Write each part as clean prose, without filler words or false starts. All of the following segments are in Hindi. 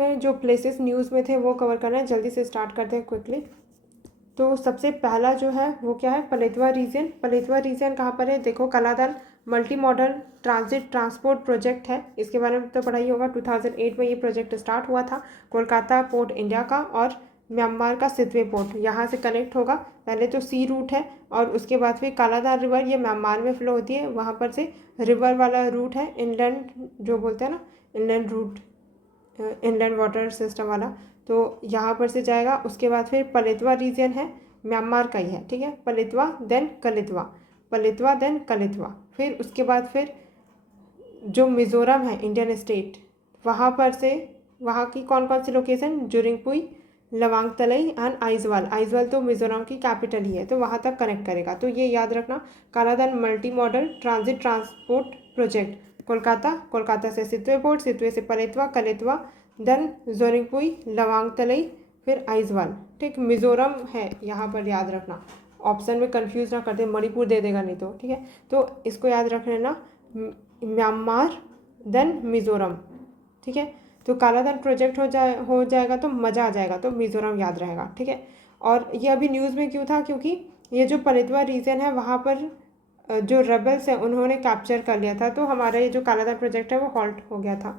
में जो प्लेसेस न्यूज़ में थे वो कवर करना है, जल्दी से स्टार्ट करते हैं क्विकली। तो सबसे पहला जो है वो क्या है, पलेतवा रीजन। पलेतवा रीजन कहाँ पर है, देखो Kaladan multi modal transit transport project है, इसके बारे में तो पढ़ा ही होगा। 2008 में ये प्रोजेक्ट स्टार्ट हुआ था। कोलकाता पोर्ट इंडिया का और म्यांमार का सितवे पोर्ट यहाँ से कनेक्ट होगा। पहले तो सी रूट है और उसके बाद फिर कालाधार रिवर, ये म्यांमार में फ्लो होती है, वहाँ पर से रिवर वाला रूट है, इनलैंड जो बोलते हैं ना, inland route, inland water system वाला, तो यहाँ पर से जाएगा। उसके बाद फिर पलेतवा रीजन है, म्यांमार का ही है, ठीक है। Paletwa then Kaletwa, Paletwa then Kaletwa. फिर उसके बाद फिर जो मिज़ोरम है इंडियन स्टेट, वहाँ पर से वहाँ की कौन कौन सी लोकेशन, जुरिंगपुई, लवांग तलई एंड आइजवाल। आइजवाल तो मिज़ोरम की कैपिटल ही है, तो वहाँ तक कनेक्ट करेगा। तो ये याद रखना, कालाधन multi modal transit transport project, Kolkata, Kolkata से सितवे पोर्ट, सितवे से पलेतवा, कलेतवा, देन जोरिंगपुई, लवांग तलई, फिर आइजवाल, ठीक। मिज़ोरम है यहाँ पर, याद रखना, ऑप्शन में कंफ्यूज ना कर दे, मणिपुर दे देगा नहीं तो, ठीक है। तो इसको याद रख लेना, म्यांमार देन मिज़ोरम, ठीक है। तो कालाधन प्रोजेक्ट हो जाएगा तो मज़ा आ जाएगा, तो मिज़ोरम याद रहेगा, ठीक है। और ये अभी न्यूज़ में क्यों था, क्योंकि ये जो पलेतवा रीजन है वहाँ पर जो रेबल्स हैं उन्होंने कैप्चर कर लिया था, तो हमारा ये जो कालाधन प्रोजेक्ट है वो हॉल्ट हो गया था।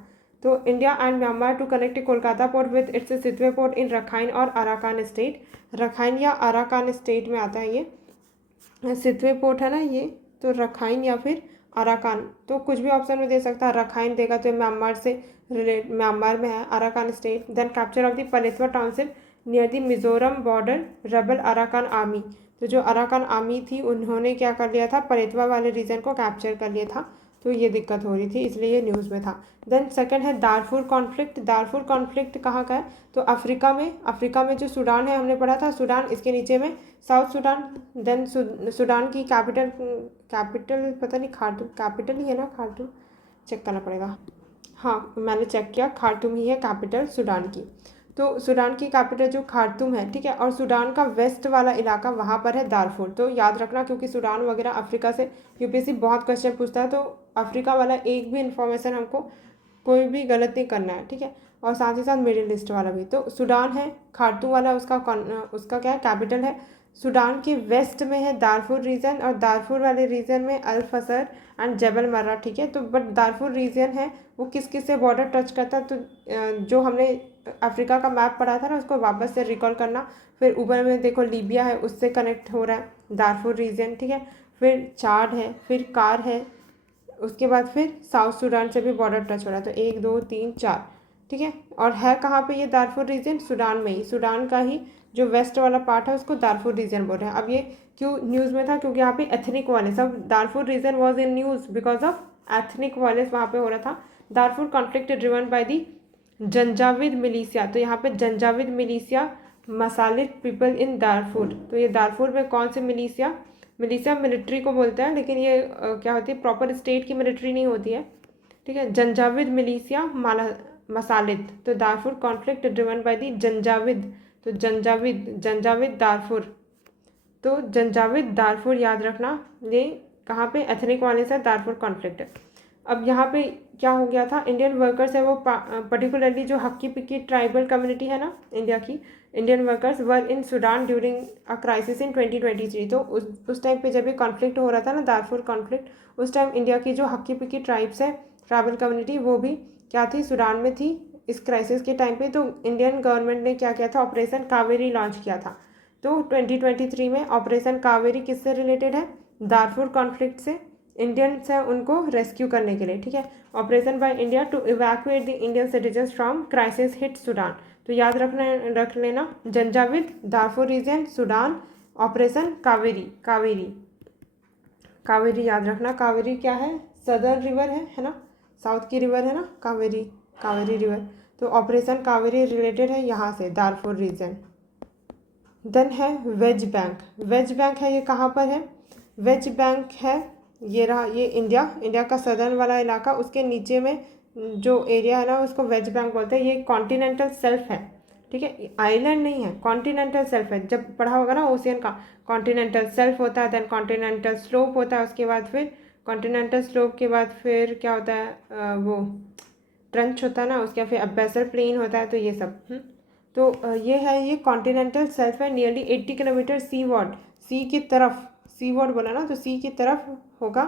तो India and Myanmar to connect Kolkata port with its Sittwe port in Rakhine और अराकान स्टेट। रखाइन या अराकान स्टेट में आता है ये सितवे पोर्ट है ना ये, तो रखाइन या फिर अराकान, तो कुछ भी ऑप्शन में दे सकता है। रखाइन देगा तो म्यांमार से म्यांमार में है, Arakan state. Then capture of the Paletwa township near the Mizoram border rebel Arakan army. तो जो अराकान आर्मी थी उन्होंने क्या कर लिया था, पलेतवा वाले रीजन को कैप्चर कर लिया था, तो ये दिक्कत हो रही थी, इसलिए ये न्यूज़ में था। देन सेकंड है दारफुर कॉन्फ्लिक्ट। दारफुर कॉन्फ्लिक्ट कहाँ का है, तो अफ्रीका में जो सूडान है हमने पढ़ा था, सूडान, इसके नीचे में साउथ सूडान। देन सूडान की कैपिटल पता नहीं, खार्टूम कैपिटल ही है ना, खार्टूम चेक करना पड़ेगा। हाँ मैंने चेक किया, खार्टूम ही है कैपिटल सूडान की। तो सूडान की कैपिटल जो खार्तूम है, ठीक है। और सूडान का वेस्ट वाला इलाका वहाँ पर है दारफुर, तो याद रखना, क्योंकि सूडान वगैरह अफ्रीका से यूपीएससी बहुत क्वेश्चन पूछता है, तो अफ्रीका वाला एक भी इन्फॉर्मेशन हमको कोई भी गलत नहीं करना है, ठीक है। और साथ ही साथ मिडिल ईस्ट वाला भी। तो सूडान है, खार्तूम वाला उसका क्या है, कैपिटल है। सूडान के वेस्ट में है दारफुर रीजन, और दारफुर वाले रीजन में अल फसर एंड जबल मर्रा, ठीक है। तो बट दारफुर रीजन है वो किस किस से बॉर्डर टच करता है, तो जो हमने अफ्रीका का मैप पढ़ा था ना, उसको वापस से रिकॉल करना। फिर ऊपर में देखो लीबिया है, उससे कनेक्ट हो रहा है दारफुर रीजन, ठीक है। फिर चाड है, फिर कार है, उसके बाद फिर साउथ सूडान से भी बॉर्डर टच हो रहा है। तो 1 2 3 4, ठीक है। और है कहाँ पे ये दारफुर रीजन, सूडान में ही, सूडान का ही जो वेस्ट वाला पार्ट है उसको दारफुर रीजन बोल रहे हैं। अब ये क्यों न्यूज़ में था, क्योंकि यहाँ पे एथनिक वायलेंस, अब Darfur region was in news because of ethnic violence वहाँ पे हो रहा था। Darfur conflict driven by the Janjaweed militia, तो यहाँ पे जंजाविद मिलीसिया मसालिट पीपल इन दारफुर। तो ये दारफुर में कौन से मिलीसिया मिलिट्री को बोलते हैं, लेकिन ये क्या होती है, प्रॉपर स्टेट की मिलिट्री नहीं होती है, ठीक है। जंजाविद मिलीसिया मसालित, तो Darfur conflict driven by the Janjaweed, तो जंजाविद दारफुर, तो जंजाविद दारफुर याद रखना, ये कहाँ पे एथनिक वायलेंस है, दारफुर कॉन्फ्लिक्ट। अब यहाँ पे क्या हो गया था, इंडियन वर्कर्स है वो पर्टिकुलरली जो हक्की पिक्की ट्राइबल कम्युनिटी है ना इंडिया की, Indian workers were in Sudan during a crisis in 2023। तो उस टाइम पे जब ये कॉन्फ्लिक्ट हो रहा था ना, दारफुर कॉन्फ्लिक्ट, उस टाइम इंडिया की जो हक्की पिक्की ट्राइब्स है, ट्राइबल कम्युनिटी, वो भी क्या थी, सूडान में थी इस क्राइसिस के टाइम पे। तो इंडियन गवर्नमेंट ने क्या किया था, ऑपरेशन कावेरी लॉन्च किया था। तो 2023 में ऑपरेशन कावेरी किससे रिलेटेड है, दारफुर कॉन्फ्लिक्ट से। इंडियंस हैं उनको रेस्क्यू करने के लिए, ठीक है। Operation by India to evacuate the Indian citizens from crisis hit Sudan. तो याद रख लेना, Janjaweed, Darfur region, Sudan, operation Kaveri याद रखना। कावेरी क्या है, सदर्न रिवर है ना, साउथ की रिवर है ना कावेरी रिवर। तो ऑपरेशन कावेरी रिलेटेड है यहाँ से, दारफुर रीजन। देन है वेज बैंक है, ये कहाँ पर है, वेज बैंक है, ये रहा, ये इंडिया का सदर्न वाला इलाका, उसके नीचे में जो एरिया है ना उसको वेज बैंक बोलते हैं। ये कॉन्टिनेंटल सेल्फ है, ठीक है, आइलैंड नहीं है, कॉन्टिनेंटल सेल्फ है। जब पढ़ा होगा ना ओशियन का, कॉन्टिनेंटल सेल्फ होता है, देन कॉन्टिनेंटल स्लोप होता है, उसके बाद फिर कॉन्टिनेंटल स्लोप के बाद फिर क्या होता है वो ट्रंच होता है ना उसका, फिर अबैसल प्लेन होता है, तो ये सब। तो ये है, ये कॉन्टिनेंटल शेल्फ है, नियरली 80 किलोमीटर सी वर्ड, सी की तरफ, सी वर्ड बोला ना तो सी की तरफ होगा।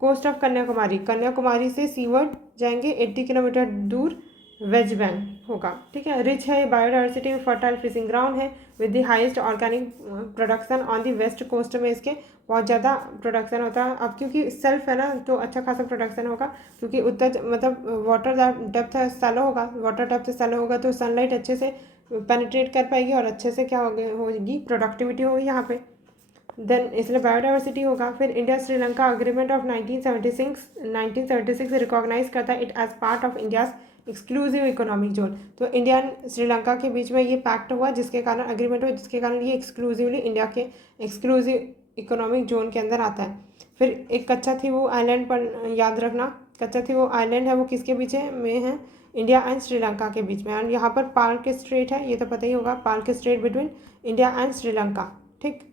कोस्ट ऑफ कन्याकुमारी, कन्याकुमारी से सीवर्ड जाएंगे 80 किलोमीटर दूर वेज बैंक होगा, ठीक है। रिच है, बायोडाइवर्सिटी में फर्टाइल फिशिंग ग्राउंड है, with the highest organic production on the west coast में इसके बहुत ज़्यादा प्रोडक्शन होता है। अब क्योंकि सेल्फ है ना तो अच्छा खासा प्रोडक्शन होगा, क्योंकि उत्तर मतलब वाटर डेप्थ सैलो होगा, वाटर डेप्थ सैलो होगा तो सनलाइट अच्छे से पेनिट्रेट कर पाएगी और अच्छे से क्या होगी प्रोडक्टिविटी होगी यहाँ पे। देन इसलिए बायोडाइवर्सिटी होगा। फिर India Sri Lanka agreement of 1976 recognise करता है it as part of India's exclusive economic zone. तो इंडिया एंड श्रीलंका के बीच में ये पैक्ट हुआ, जिसके कारण अग्रीमेंट हुआ, जिसके कारण ये एक्सक्लूसिवली इंडिया के एक्सक्लूसिव इकोनॉमिक जोन के अंदर आता है। फिर एक कच्चा थी वो आइलैंड पर याद रखना, कच्चा थी वो आइलैंड है वो किसके बीच में है, इंडिया एंड श्रीलंका के बीच में। एंड यहाँ पर पार्क स्ट्रेट है, ये तो पता ही होगा, Palk strait between India and Sri Lanka, ठीक।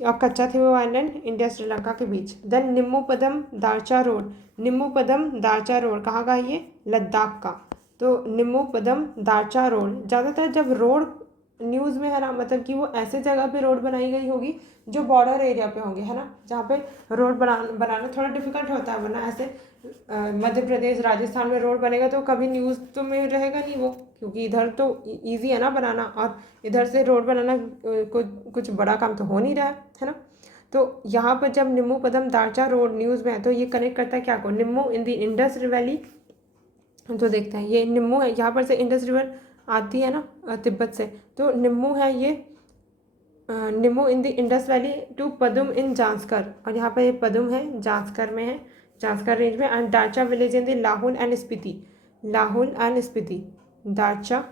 और Katchatheevu island India Sri Lanka के बीच। Then Nimmu Padam Darcha road, Nimmu Padam Darcha road कहाँ का है ये, लद्दाख का। तो निम्बूपदम दारचा रोड, ज़्यादातर जब रोड न्यूज़ में है ना, मतलब कि वो ऐसे जगह पे रोड बनाई गई होगी जो बॉर्डर एरिया पे होंगे, है ना, जहाँ पे रोड बनाना थोड़ा डिफिकल्ट होता है, वरना ऐसे मध्य प्रदेश राजस्थान में रोड बनेगा तो कभी न्यूज़ तो में रहेगा नहीं वो, क्योंकि इधर तो ईजी है ना बनाना, और इधर से रोड बनाना कुछ बड़ा काम तो हो नहीं रहा है ना। तो यहाँ पर जब निम्बूपदम दारचा रोड न्यूज़ में है तो ये कनेक्ट करता है क्या को, निम्बू इन द इंडस वैली। तो देखते हैं ये निम्बू है, यहाँ पर से इंडस रिवर आती है ना तिब्बत से, तो निम्बू है ये, Nimmu in the Indus valley to Padum in Zanskar, और यहाँ पर ये पदुम है जांस्कर में है, जांस्कर रेंज में। And Darcha village in the Lahaul and Spiti, Lahaul and Spiti, Darcha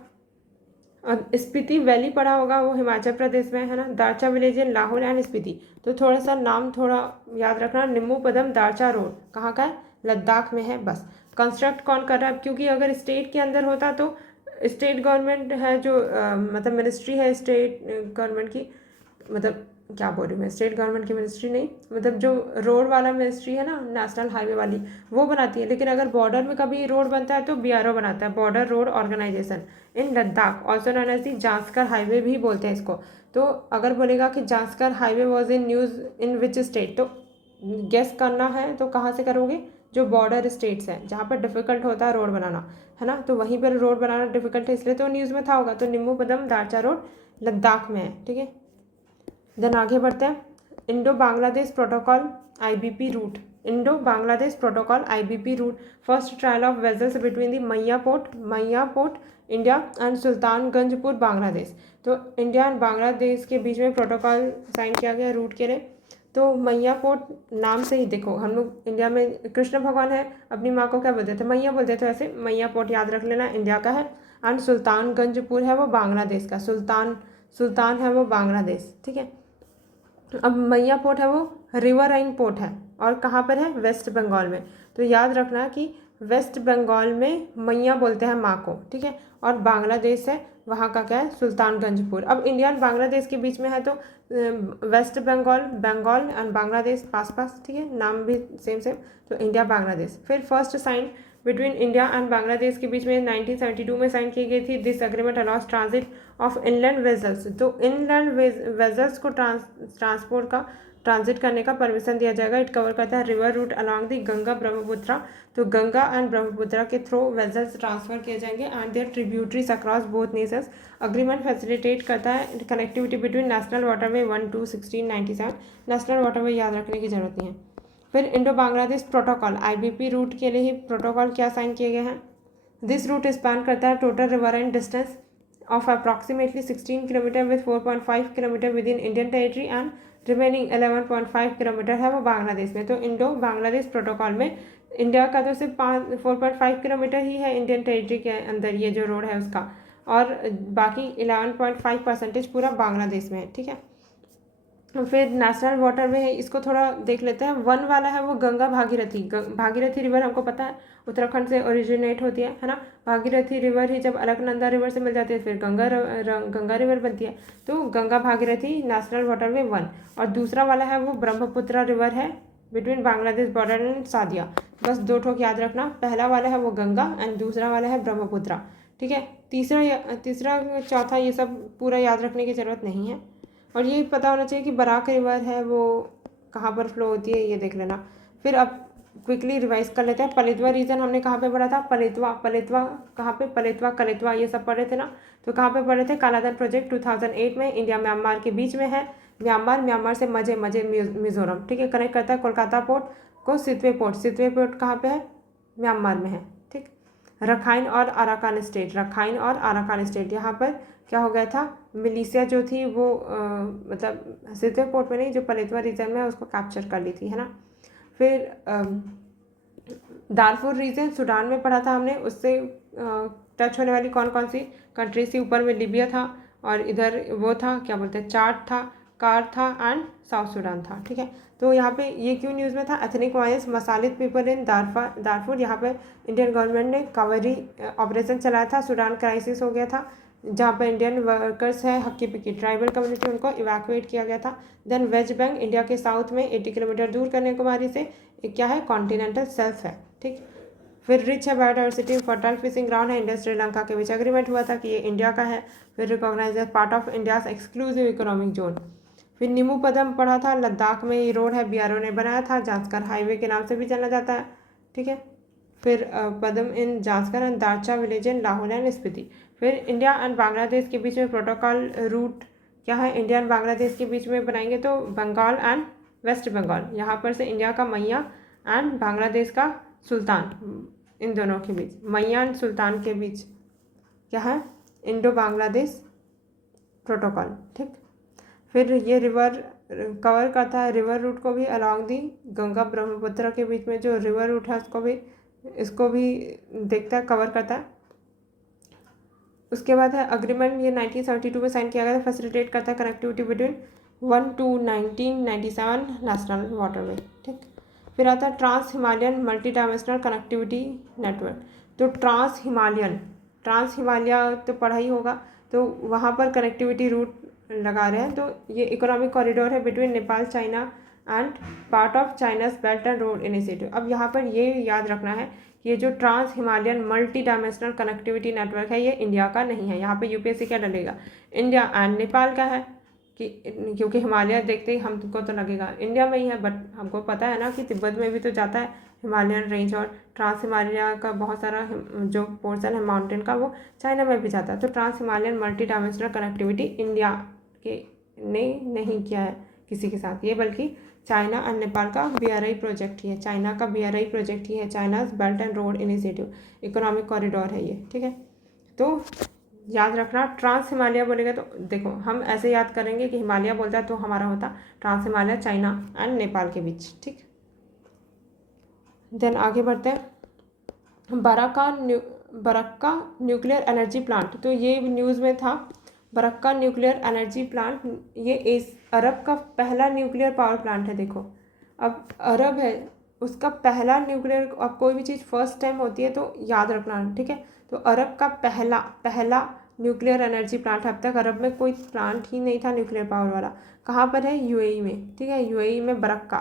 और स्पीति वैली पड़ा होगा वो हिमाचल प्रदेश में है ना, Darcha village in Lahaul and Spiti. तो थोड़ा सा नाम थोड़ा याद रखना, निम्बूपदम दारचा रोड कहाँ का है, लद्दाख में है बस। कंस्ट्रक्ट कौन कर रहा है, क्योंकि अगर स्टेट के अंदर होता तो स्टेट गवर्नमेंट है जो मतलब मिनिस्ट्री है स्टेट गवर्नमेंट की, मतलब क्या बोल रही हूँ मैं, स्टेट गवर्नमेंट की मिनिस्ट्री नहीं, मतलब जो रोड वाला मिनिस्ट्री है ना, नेशनल हाईवे वाली, वो बनाती है। लेकिन अगर बॉर्डर में कभी रोड बनता है तो बीआरओ बनाता है, border road organisation in Ladakh, also known as the Zanskar highway भी बोलते हैं इसको। तो अगर बोलेगा कि Zanskar highway was in news in which state, तो गेस करना है तो कहाँ से करोगे, जो बॉर्डर स्टेट्स हैं जहाँ पर डिफिकल्ट होता है रोड बनाना, है ना, तो वहीं पर रोड बनाना डिफिकल्ट है, इसलिए तो न्यूज़ में था होगा। तो निम्बूपदम दारचा रोड लद्दाख में है, ठीक है। देन आगे बढ़ते हैं, Indo Bangladesh protocol IBP route, Indo Bangladesh protocol IBP route, first trial of vessels between the Maia port India and Sultanganjpur Bangladesh. तो इंडिया एंड बांग्लादेश के बीच में प्रोटोकॉल साइन किया गया रूट के लिए। तो मैया पोर्ट नाम से ही देखो, हम लोग इंडिया में कृष्ण भगवान है, अपनी माँ को क्या बोलते थे, मैया बोलते थे, ऐसे मैया पोर्ट याद रख लेना, इंडिया का है। एंड सुल्तानगंजपुर है वो बांग्लादेश का, सुल्तान है वो बांग्लादेश, ठीक है। अब मैया पोर्ट है वो रिवराइन पोर्ट है, और कहाँ पर है, वेस्ट बंगाल में। तो याद रखना कि वेस्ट बंगाल में मैया बोलते हैं माँ को, ठीक है, और बांग्लादेश है वहाँ का क्या है, सुल्तानगंजपुर। अब इंडिया एंड बांग्लादेश के बीच में है तो वेस्ट बंगाल एंड बांग्लादेश पास पास, ठीक है, नाम भी सेम सेम, तो इंडिया बांग्लादेश। फिर first sign between India and Bangladesh के बीच में 1972 में साइन की गई थी। This agreement allows transit of inland vessels, तो इनलैंड वेजल्स को ट्रांसपोर्ट का ट्रांजिट करने का परमिशन दिया जाएगा। इट कवर करता है river route along the Ganga Brahmaputra, तो गंगा एंड ब्रह्मपुत्रा के थ्रू वेजल्स ट्रांसफर किए जाएंगे and their tributaries across both nations. Agreement facilitate करता है connectivity between national waterway 1 to 1697, national waterway याद रखने की जरूरत नहीं है। फिर Indo Bangladesh protocol IBP route के लिए ही प्रोटोकॉल क्या साइन किए गए हैं। दिस रूट स्पैन करता है total riverine distance of approximately 16 kilometre with 4.5 kilometre with in Indian territory and remaining 11.5 kilometre है वो बांग्लादेश में। तो इंडो बांग्लादेश प्रोटोकॉल में इंडिया का तो सिर्फ 4.5 किलोमीटर ही है इंडियन टेरिटरी के अंदर ये जो रोड है उसका, और बाकी 11.5% पूरा बांग्लादेश में है, ठीक है। फिर नेशनल वाटरवे है, इसको थोड़ा देख लेते हैं। वन वाला है वो गंगा भागीरथी, भागीरथी रिवर हमको पता है उत्तराखंड से ओरिजिनेट होती है ना, भागीरथी रिवर ही जब अलकनंदा रिवर से मिल जाती है फिर गंगा रिवर बनती है। तो गंगा भागीरथी नेशनल वाटरवे 1, और दूसरा वाला है वो ब्रह्मपुत्रा रिवर है between Bangladesh border and Sadia. बस 2 ठोक याद रखना, पहला वाला है वो गंगा एंड दूसरा वाला है ब्रह्मपुत्रा। ठीक है, तीसरा चौथा ये सब पूरा याद रखने की ज़रूरत नहीं है। और ये पता होना चाहिए कि बराक रिवर है वो कहाँ पर फ्लो होती है, ये देख लेना। फिर अब क्विकली रिवाइज कर लेते हैं। पलेतवा रीजन हमने कहाँ पे पढ़ा था? पलेतवा कहाँ पे? पलेतवा कलेतवा ये सब पढ़े थे ना। तो कहाँ पे पढ़े थे? कालाधन प्रोजेक्ट 2008 में इंडिया म्यांमार के बीच में है। म्यांमार से मजे मिजोरम। ठीक है, कनेक्ट करता है कोलकाता पोर्ट को सितवे पोर्ट कहाँ पे है? म्यांमार में है। ठीक, रखाइन और अराकान स्टेट यहाँ पर क्या हो गया था? मिलिशिया जो थी वो मतलब सितवे पोर्ट में नहीं, जो पलेतवा रीजन में है उसको कैप्चर कर ली थी, है ना। फिर दारफुर रीजन सूडान में पढ़ा था हमने, उससे टच होने वाली कौन कौन सी कंट्रीज थी? ऊपर में लीबिया था और इधर वो था क्या बोलते हैं, चाड था, कार था एंड साउथ सूडान था। ठीक है, तो यहाँ पे ये क्यों न्यूज़ में था? Ethnic violence Masalit people in Darfur. यहाँ पे इंडियन गवर्नमेंट ने कावेरी ऑपरेशन चलाया था, सूडान क्राइसिस हो गया था, जहाँ पर इंडियन वर्कर्स है हक्की पिक्की ट्राइबल कम्युनिटी, उनको इवैक्यूएट किया गया था। देन वेस्ट बैंक इंडिया के साउथ में 80 किलोमीटर दूर कन्याकुमारी से क्या है? कॉन्टिनेंटल शेल्फ है। ठीक, फिर रिच है बायोडाइवर्सिटी, फर्टाइल फिशिंग ग्राउंड है। इंडिया श्रीलंका के बीच एग्रीमेंट हुआ था कि ये इंडिया का है। फिर recognise as part of India's exclusive economic zone. फिर नीमू पदम पढ़ा था, लद्दाख में ये रोड है, बीआरओ ने बनाया था, जांस्कर हाईवे के नाम से भी जाना जाता है। ठीक है, फिर Padam in Zanskar and Darcha village in Lahaul and Spiti. फिर इंडिया एंड बांग्लादेश के बीच में प्रोटोकॉल रूट क्या है? इंडिया एंड बांग्लादेश के बीच में बनाएंगे तो बंगाल एंड वेस्ट बंगाल, यहाँ पर से इंडिया का मैया एंड बांग्लादेश का सुल्तान, इन दोनों के बीच, मैया एंड सुल्तान के बीच क्या है? Indo Bangladesh protocol. ठीक, फिर ये रिवर कवर करता है रिवर रूट को भी अलॉन्ग दी गंगा ब्रह्मपुत्र के बीच में जो रिवर रूट है इसको भी देखता है, कवर करता है। उसके बाद है अग्रीमेंट, ये 1972 में साइन किया गया था, फैसिलिटेट करता है connectivity between 1 to 1997 national waterway. ठीक, फिर आता है trans Himalayan multi dimensional connectivity network. तो ट्रांस हिमालय तो पढ़ा ही होगा, तो वहाँ पर कनेक्टिविटी रूट लगा रहे हैं। तो ये इकोनॉमिक कॉरिडोर है between Nepal China and part of China's belt and road initiative. अब यहाँ पर ये याद रखना है कि ये जो trans Himalayan multi dimensional connectivity network है ये इंडिया का नहीं है। यहाँ पे यूपीएससी क्या डलेगा? इंडिया एंड नेपाल का है, कि क्योंकि हिमालय देखते ही हमको तो लगेगा इंडिया में ही है, बट हमको पता है ना कि तिब्बत में भी तो जाता है हिमालयन रेंज, और ट्रांस हिमालय का बहुत सारा जो पोर्शन है माउंटेन का वो चाइना में भी जाता है। तो trans Himalayan multi dimensional connectivity India के ने नहीं किया है किसी के साथ ये, बल्कि चाइना एंड नेपाल का बीआरआई प्रोजेक्ट ही है, चाइना का बीआरआई प्रोजेक्ट ही है, China's belt and road initiative, economic corridor है ये। ठीक है, तो याद रखना ट्रांस हिमालय बोलेगा तो देखो हम ऐसे याद करेंगे कि हिमालय बोलता है तो हमारा होता trans Himalaya China and Nepal के बीच। ठीक, देन आगे बढ़ते हैं। बरक्का न्यूक्लियर एनर्जी प्लांट, तो ये न्यूज़ में था। बरक्का न्यूक्लियर एनर्जी प्लांट ये अरब का पहला न्यूक्लियर पावर प्लांट है। देखो अब अरब है उसका पहला न्यूक्लियर, अब कोई भी चीज़ फर्स्ट टाइम होती है तो याद रखना। ठीक है, तो अरब का पहला न्यूक्लियर एनर्जी प्लांट है। अब तक अरब में कोई प्लांट ही नहीं था न्यूक्लियर पावर वाला। कहाँ पर है? यूएई में। ठीक है, यूएई में बरक्का।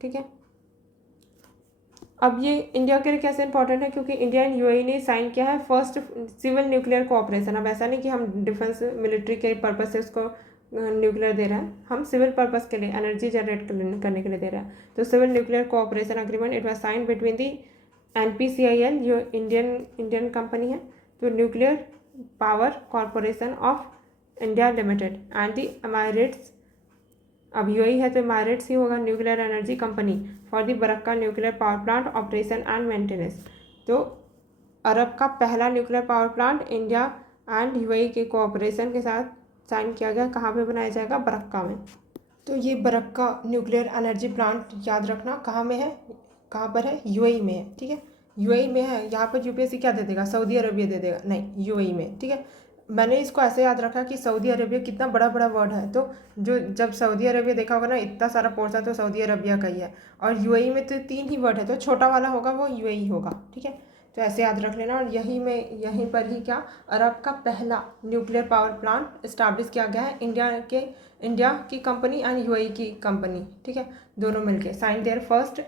ठीक है, अब ये इंडिया के लिए कैसे इंपॉर्टेंट है? क्योंकि इंडिया एंड यूएई ने साइन किया है फर्स्ट सिविल न्यूक्लियर कोऑपरेशन। अब ऐसा नहीं कि हम डिफेंस मिलिट्री के पर्पज से उसको न्यूक्लियर दे रहे हैं, हम सिविल पर्पस के लिए एनर्जी जनरेट करने के लिए दे रहे हैं। तो civil nuclear cooperation agreement it was sign between the NPCIL जो इंडियन कंपनी है, तो nuclear power corporation of India limited and the Emirates, अब यूएई है तो एमारेट्स ही होगा, nuclear energy company for the Barakah nuclear power plant operation and maintenance. तो अरब का पहला nuclear power plant India and UAE के कोऑपरेशन के साथ साइन किया गया। कहाँ पे बनाया जाएगा? बरक्का में। तो ये बरक्का न्यूक्लियर एनर्जी प्लांट याद रखना कहाँ में है, कहाँ पर है? यूएई में है। ठीक है, यूएई में है। यहाँ पर यूपीएससी क्या दे देगा? सऊदी अरबिया दे देगा, नहीं यूएई में। ठीक है, मैंने इसको ऐसे याद रखा कि सऊदी अरबिया कितना बड़ा वर्ड है, तो जो जब सऊदी अरबिया देखा होगा ना इतना सारा पोर्शन तो सऊदी अरबिया का ही है, और यूएई में तो 3 ही वर्ड है, तो छोटा वाला होगा वो यूएई होगा। ठीक है, तो ऐसे याद रख लेना। और यहीं पर ही क्या अरब का पहला न्यूक्लियर पावर प्लांट इस्टेब्लिश किया गया है, इंडिया की कंपनी एंड यूएई की कंपनी, ठीक है, दोनों मिलके sign their first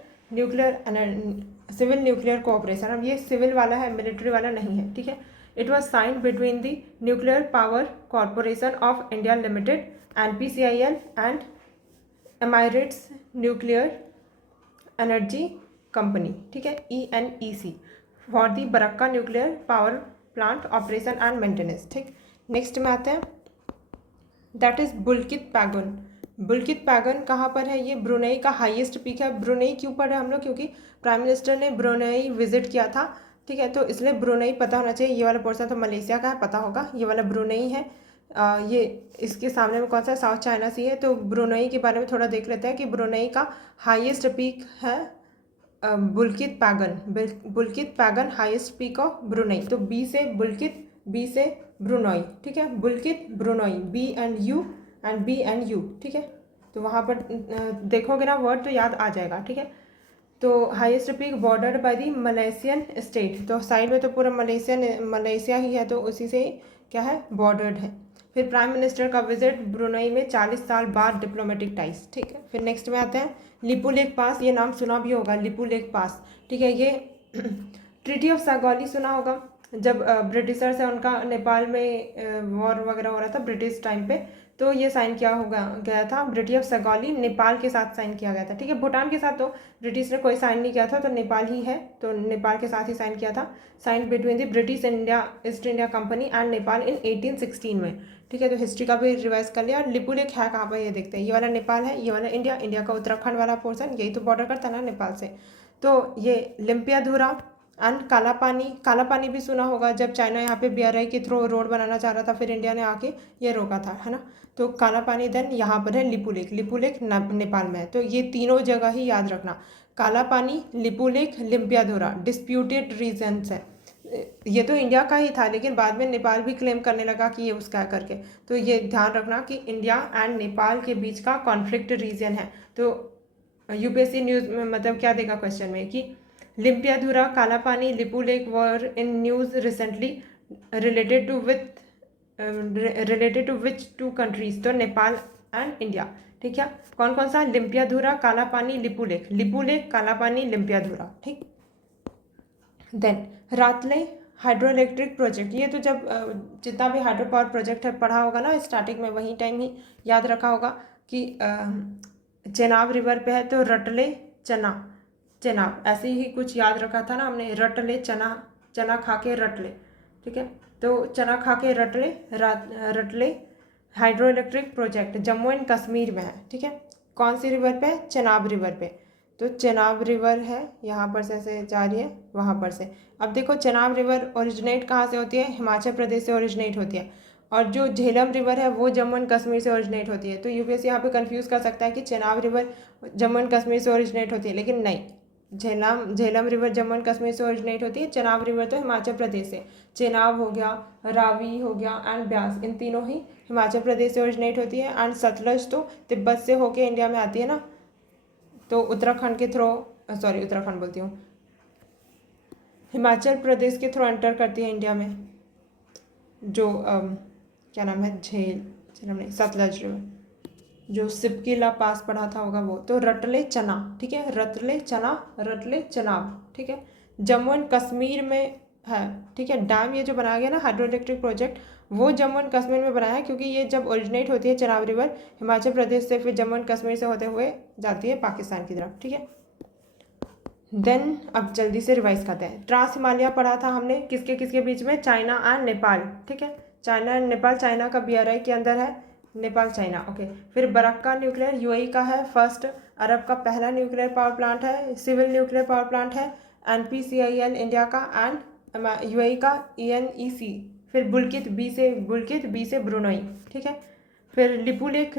civil nuclear cooperation. अब ये सिविल वाला है, मिलिट्री वाला नहीं है, ठीक है। It was signed between the nuclear power corporation of India limited NPCIL and Emirates nuclear energy company, ठीक है, ENEC for the Barakah nuclear power plant operation and maintenance, ठीक। नेक्स्ट में आते हैं, that is Bukit Pagon. Bukit Pagon कहाँ पर है? ये ब्रुनेई का हाईएस्ट पीक है। ब्रुनेई क्यों पढ़े हम लोग? क्योंकि प्राइम मिनिस्टर ने ब्रुनेई विजिट किया था, ठीक है, तो इसलिए ब्रुनेई पता होना चाहिए। ये वाला पोर्शन तो मलेशिया का है, पता होगा। ये वाला ब्रुनेई है, ये इसके सामने में कौन सा? साउथ चाइना सी है। तो ब्रुनेई के बारे में थोड़ा देख लेते हैं कि ब्रुनेई का हाईएस्ट पीक है Bukit Pagon highest peak of Brunei. तो बी से बुल्कित, बी से ब्रुनोई, ठीक है, Bukit Brunei, B and U, ठीक है। तो वहाँ पर देखोगे ना वर्ड तो याद आ जाएगा, ठीक है। तो highest peak bordered by the Malaysian state, तो साइड में तो पूरा मलेशिया ही है, तो उसी से क्या है? बॉर्डर्ड है। फिर प्राइम मिनिस्टर का विजिट ब्रुनेई में 40 साल बाद, डिप्लोमेटिक टाइज, ठीक है। फिर नेक्स्ट में आते हैं लिपुलेख पास, ये नाम सुना भी होगा, लिपुलेख पास, ठीक है। ये ट्रीटी ऑफ सैगौली सुना होगा, जब ब्रिटिशर से उनका नेपाल में वॉर वगैरह हो रहा था ब्रिटिश टाइम पे, तो ये साइन किया गया था। ट्रीटी ऑफ सैगौली नेपाल के साथ साइन किया गया था, ठीक है। भूटान के साथ तो ब्रिटिश ने कोई साइन नहीं किया था, तो नेपाल ही है, तो नेपाल के साथ ही साइन किया था। Sign between the British East India company and Nepal in 1816 में, ठीक है। तो हिस्ट्री का भी रिवाइज कर लिया। लिपुलेख है कहाँ पर? ये देखते हैं, ये वाला नेपाल है, ये वाला इंडिया का उत्तराखंड वाला पोर्सन, यही तो बॉर्डर करता है ना नेपाल से। तो ये लिम्पियाधुरा एंड काला पानी भी सुना होगा, जब चाइना यहाँ पे BRI के थ्रू रोड बनाना चाह रहा था, फिर इंडिया ने आके ये रोका था, है ना। तो काला पानी, देन यहाँ पर है लिपुलेख नेपाल में है। तो ये तीनों जगह ही याद रखना, काला पानी, लिपुलेख, लिम्पियाधुरा डिस्प्यूटेड रीजन्स है। ये तो इंडिया का ही था, लेकिन बाद में नेपाल भी क्लेम करने लगा कि ये उसका करके। तो ये ध्यान रखना कि इंडिया एंड नेपाल के बीच का कॉन्फ्लिक्ट रीजन है। तो UPSC न्यूज़ में मतलब क्या देगा क्वेश्चन में कि Limpiyadhura, Kala Pani, Lipulekh were in news recently related to which two countries? तो नेपाल एंड इंडिया, ठीक है। कौन कौन सा? लिम्पियाधुरा, काला पानी, लिपुलेख, काला पानी, लिम्पियाधुरा, ठीक। देन रातले हाइड्रो इलेक्ट्रिक प्रोजेक्ट, ये तो जब जितना भी हाइड्रो पावर प्रोजेक्ट है पढ़ा होगा ना स्टार्टिंग में, वही टाइम ही याद रखा होगा कि चेनाब रिवर पे है, तो रटले चेनाब ऐसे ही कुछ याद रखा था ना हमने, रटले चना खा के रटले, ठीक है। तो चना खा के Ratle hydroelectric project Jammu and Kashmir में है, ठीक है। कौन सी रिवर पे? चेनाब रिवर पे। तो चेनाब रिवर है, यहाँ पर से ऐसे जा रही है, वहाँ पर से। अब देखो चेनाब रिवर ओरिजिनेट कहाँ से होती है? हिमाचल प्रदेश से ओरिजिनेट होती है। और जो झेलम रिवर है वो जम्मू एंड कश्मीर से ओरिजिनेट होती है। तो UPSC यहाँ पे कंफ्यूज कर सकता है कि चेनाब रिवर जम्मू एंड कश्मीर से ओरिजिनेट होती है, लेकिन नहीं, झेलम रिवर जम्मू एंड कश्मीर से ओरिजिनेट होती है, चेनाब रिवर तो हिमाचल प्रदेश से। चेनाब हो गया, रावी हो गया एंड ब्यास, इन तीनों ही हिमाचल प्रदेश से ओरिजिनेट होती है। एंड सतलज तो तिब्बत से होके इंडिया में आती है ना, तो उत्तराखंड के थ्रू, सॉरी उत्तराखंड बोलती हूँ, हिमाचल प्रदेश के थ्रू एंटर करती है इंडिया में। जो क्या नाम है, सतलज रिवर, जो सिपकिला पास पढ़ा था होगा वो। तो रटले चना, ठीक है, रटले चनाब, ठीक है, जम्मू एंड कश्मीर में है, ठीक है। डैम ये जो बनाया गया ना हाइड्रो इलेक्ट्रिक प्रोजेक्ट, वो जम्मू एंड कश्मीर में बनाया है, क्योंकि ये जब ओरिजिनेट होती है चेनाब रिवर हिमाचल प्रदेश से, फिर जम्मू एंड कश्मीर से होते हुए जाती है पाकिस्तान की तरफ, ठीक है। देन अब जल्दी से रिवाइज करते हैं। ट्रांस हिमालय पढ़ा था हमने, किसके बीच में? चाइना एंड नेपाल, ठीक है। चाइना एंड नेपाल, चाइना का BRI के अंदर है, नेपाल चाइना, ओके। फिर बरक्का न्यूक्लियर UAE का है फर्स्ट, अरब का पहला न्यूक्लियर पावर प्लांट है, सिविल न्यूक्लियर पावर प्लांट है। NPCIL इंडिया का एंड UAE का ENEC। फिर बुल्कित, बी से ब्रुनोई, ठीक है। फिर लिपुलेख,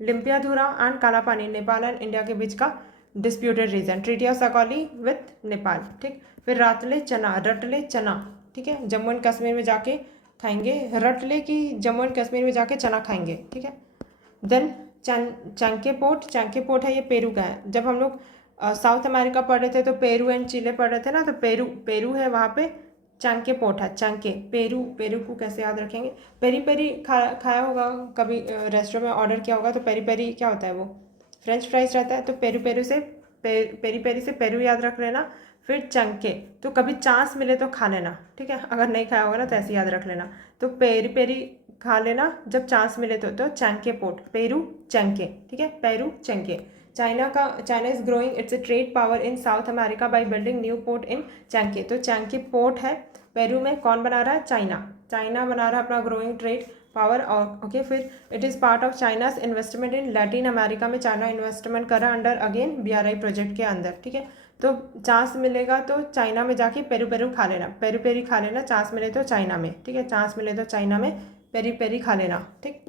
लिम्पियाधुरा एंड काला पानी, नेपाल एंड इंडिया के बीच का disputed region, treaty of Sugauli with Nepal, ठीक। फिर रटले चना, ठीक है, जम्मू एंड कश्मीर में जाके खाएंगे, रटले की जम्मू एंड कश्मीर में जाके चना खाएंगे, ठीक है। देन चांके पोर्ट है, ये पेरू का है। जब हम लोग साउथ अमेरिका पढ़ रहे थे तो पेरू एंड चिले पढ़ रहे थे ना, तो पेरू पेरू है वहाँ पे, चांके पोर्ट है, चांके पेरू। पेरू को कैसे याद रखेंगे? पेरी पेरी खाया होगा कभी, रेस्टोरेंट में ऑर्डर किया होगा, तो पेरी पेरी क्या होता है वो, फ्रेंच फ्राइज रहता है। तो पेरू पेरू से पेरी पेरी से पेरू याद रख लेना। फिर चंके, तो कभी चांस मिले तो खा लेना, ठीक है, अगर नहीं खाया होगा ना तो ऐसे याद रख लेना। तो पेरी पेरी खा लेना जब चांस मिले तो चंके पोर्ट, पेरू चंके, ठीक है, Peru Chancay. China is growing its trade power in South America by building new port in Chancay. तो चंके पोर्ट है पेरू में, कौन बना रहा है? चाइना। चाइना बना रहा है अपना ग्रोइंग ट्रेड पावर। और ओके, फिर it is part of China's investment in Latin America में चाइना इन्वेस्टमेंट कर रहा है अंडर अगेन BRI प्रोजेक्ट के अंदर, ठीक है। तो चांस मिलेगा तो चाइना में जाके पेरू पेरू खा लेना, पेरू पेरी खा लेना, चांस मिले तो चाइना में, ठीक है, चांस मिले तो चाइना में पेरी पेरी खा लेना, ठीक।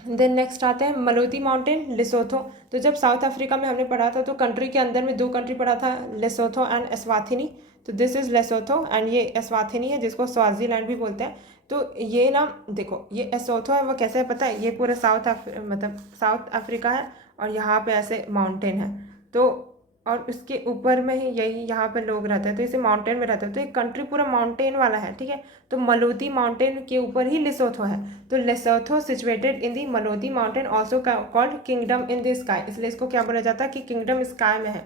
देन नेक्स्ट आते हैं मलोती माउंटेन, लेसोथो। तो जब साउथ अफ्रीका में हमने पढ़ा था तो कंट्री के अंदर में 2 कंट्री पढ़ा था, लेसोथो एंड एस्वाथिनी। तो दिस इज़ लेसोथो एंड ये एस्वाथिनी है जिसको स्वाजीलैंड भी बोलते हैं। तो ये ना देखो, ये एसोथो है वो कैसे है पता है? ये पूरे मतलब साउथ अफ्रीका है और यहाँ पे ऐसे माउंटेन है, तो और उसके ऊपर में ही यही यहाँ पे लोग रहते हैं, तो इसे माउंटेन में रहते हैं, तो एक कंट्री पूरा माउंटेन वाला है, ठीक है। तो मलोती माउंटेन के ऊपर ही लेसोथो है। तो Lesotho situated in the Maloti mountain also called kingdom in the sky, इसलिए इसको क्या बोला जाता है कि किंगडम स्काई में है।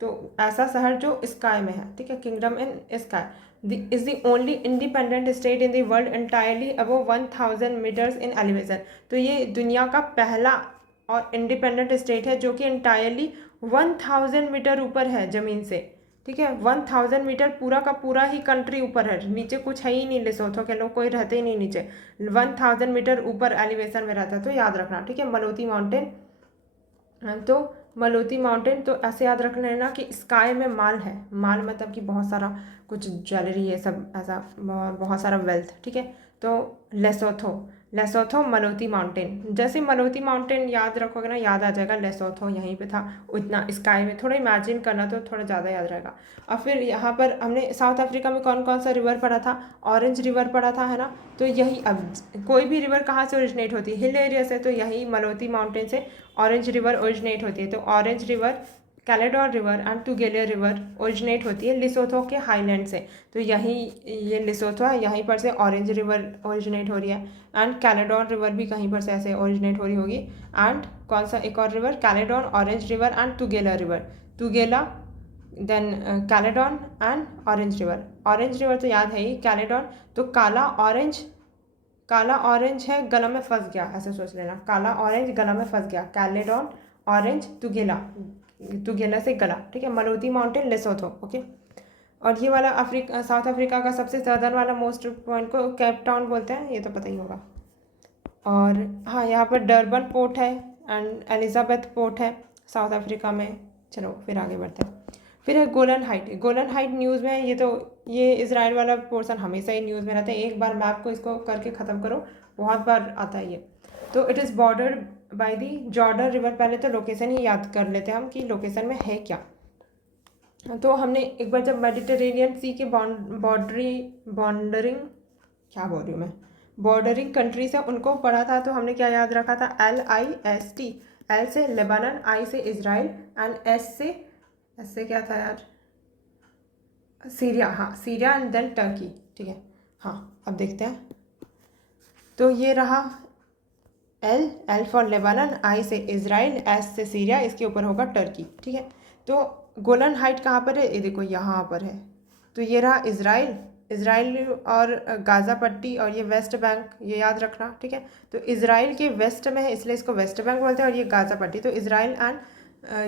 तो ऐसा शहर जो स्काई में है, ठीक है, kingdom in sky. Is the only independent state in the world entirely above 1000 metres in elevation. तो ये दुनिया का पहला और इंडिपेंडेंट स्टेट है जो कि एंटायरली 1000 मीटर ऊपर है ज़मीन से, ठीक है। 1000 मीटर पूरा का पूरा ही कंट्री ऊपर है, नीचे कुछ है ही नहीं, लेसोथो के लोग कोई रहते ही नहीं नीचे, 1000 मीटर ऊपर एलिवेशन में रहता है, तो याद रखना, ठीक है, मलोती माउंटेन। तो मलोती माउंटेन, तो ऐसे याद रख लेना कि स्काई में माल है, माल मतलब कि बहुत सारा कुछ ज्वेलरी है, सब ऐसा बहुत सारा वेल्थ, ठीक है। तो लेसोथो मलोती माउंटेन, जैसे मलोती माउंटेन याद रखोगे ना याद आ जाएगा लेसोथो यहीं पे था, उतना स्काई में, थोड़ा इमेजिन करना तो थोड़ा ज़्यादा याद रहेगा। और फिर यहाँ पर हमने साउथ अफ्रीका में कौन कौन सा रिवर पढ़ा था? ऑरेंज रिवर पढ़ा था, है ना। तो यही, अब कोई भी रिवर कहाँ से ओरिजिनेट होती है? हिल एरिया से, तो यही मलोती माउंटेन से ऑरेंज रिवर ओरिजिनेट होती है। तो Orange River, Caledon River and Tugela River originate होती है लिसोथो के हाईलैंड से। तो यही ये लिसोथो है, यहीं पर से ऑरेंज रिवर ओरिजिनेट हो रही है, एंड कैलेडोन रिवर भी कहीं पर से ऐसे ओरिजिनेट हो रही होगी। एंड कौन सा एक और river? Caledon, Orange River and Tugela River, Tugela, then Caledon and Orange River. Orange River तो याद है ही, कैलेडोन तो काला ऑरेंज है, गला में फंस गया, ऐसे सोच लेना, काला ऑरेंज गला में फंस गया, कैलेडोन ऑरेंज टुगेला से गला, ठीक है। मलोती माउंटेन लेसोथो, ओके। और ये वाला साउथ अफ्रीका का सबसे सदर्न वाला मोस्ट पॉइंट को केप टाउन बोलते हैं, ये तो पता ही होगा। और हाँ, यहाँ पर डरबन पोर्ट है एंड एलिजाबेथ पोर्ट है साउथ अफ्रीका में। चलो फिर आगे बढ़ते हैं। फिर है गोलन हाइट। गोलन हाइट न्यूज़ में है, ये इजराइल वाला पोर्सन हमेशा ही न्यूज़ में रहता है, एक बार मैप को इसको करके ख़त्म करो, बहुत बार आता है ये। तो it is bordered by the Jordan river. पहले तो लोकेशन ही याद कर लेते हैं हम कि लोकेशन में है क्या। तो हमने एक बार जब मेडिटेरेनियन सी के बॉर्डरिंग क्या बोल रही हूँ मैं, बॉर्डरिंग कंट्रीज है उनको पढ़ा था, तो हमने क्या याद रखा था? LIST, L से लेबनान, I से इजराइल एंड एस से क्या था यार? सीरिया, हाँ, सीरिया एंड देन टर्की, ठीक है। हाँ, अब देखते हैं। तो ये रहा L फॉर लेबनान, I से इजराइल, S से सीरिया, इसके ऊपर होगा टर्की, ठीक है। तो गोलन हाइट कहाँ पर है? ये देखो यहाँ पर है। तो ये रहा इजराइल और गाज़ा पट्टी, और ये वेस्ट बैंक, ये याद रखना, ठीक है। तो इजराइल के वेस्ट में है इसलिए इसको वेस्ट बैंक बोलते हैं, और ये गाज़ा पट्टी, तो इजराइल एंड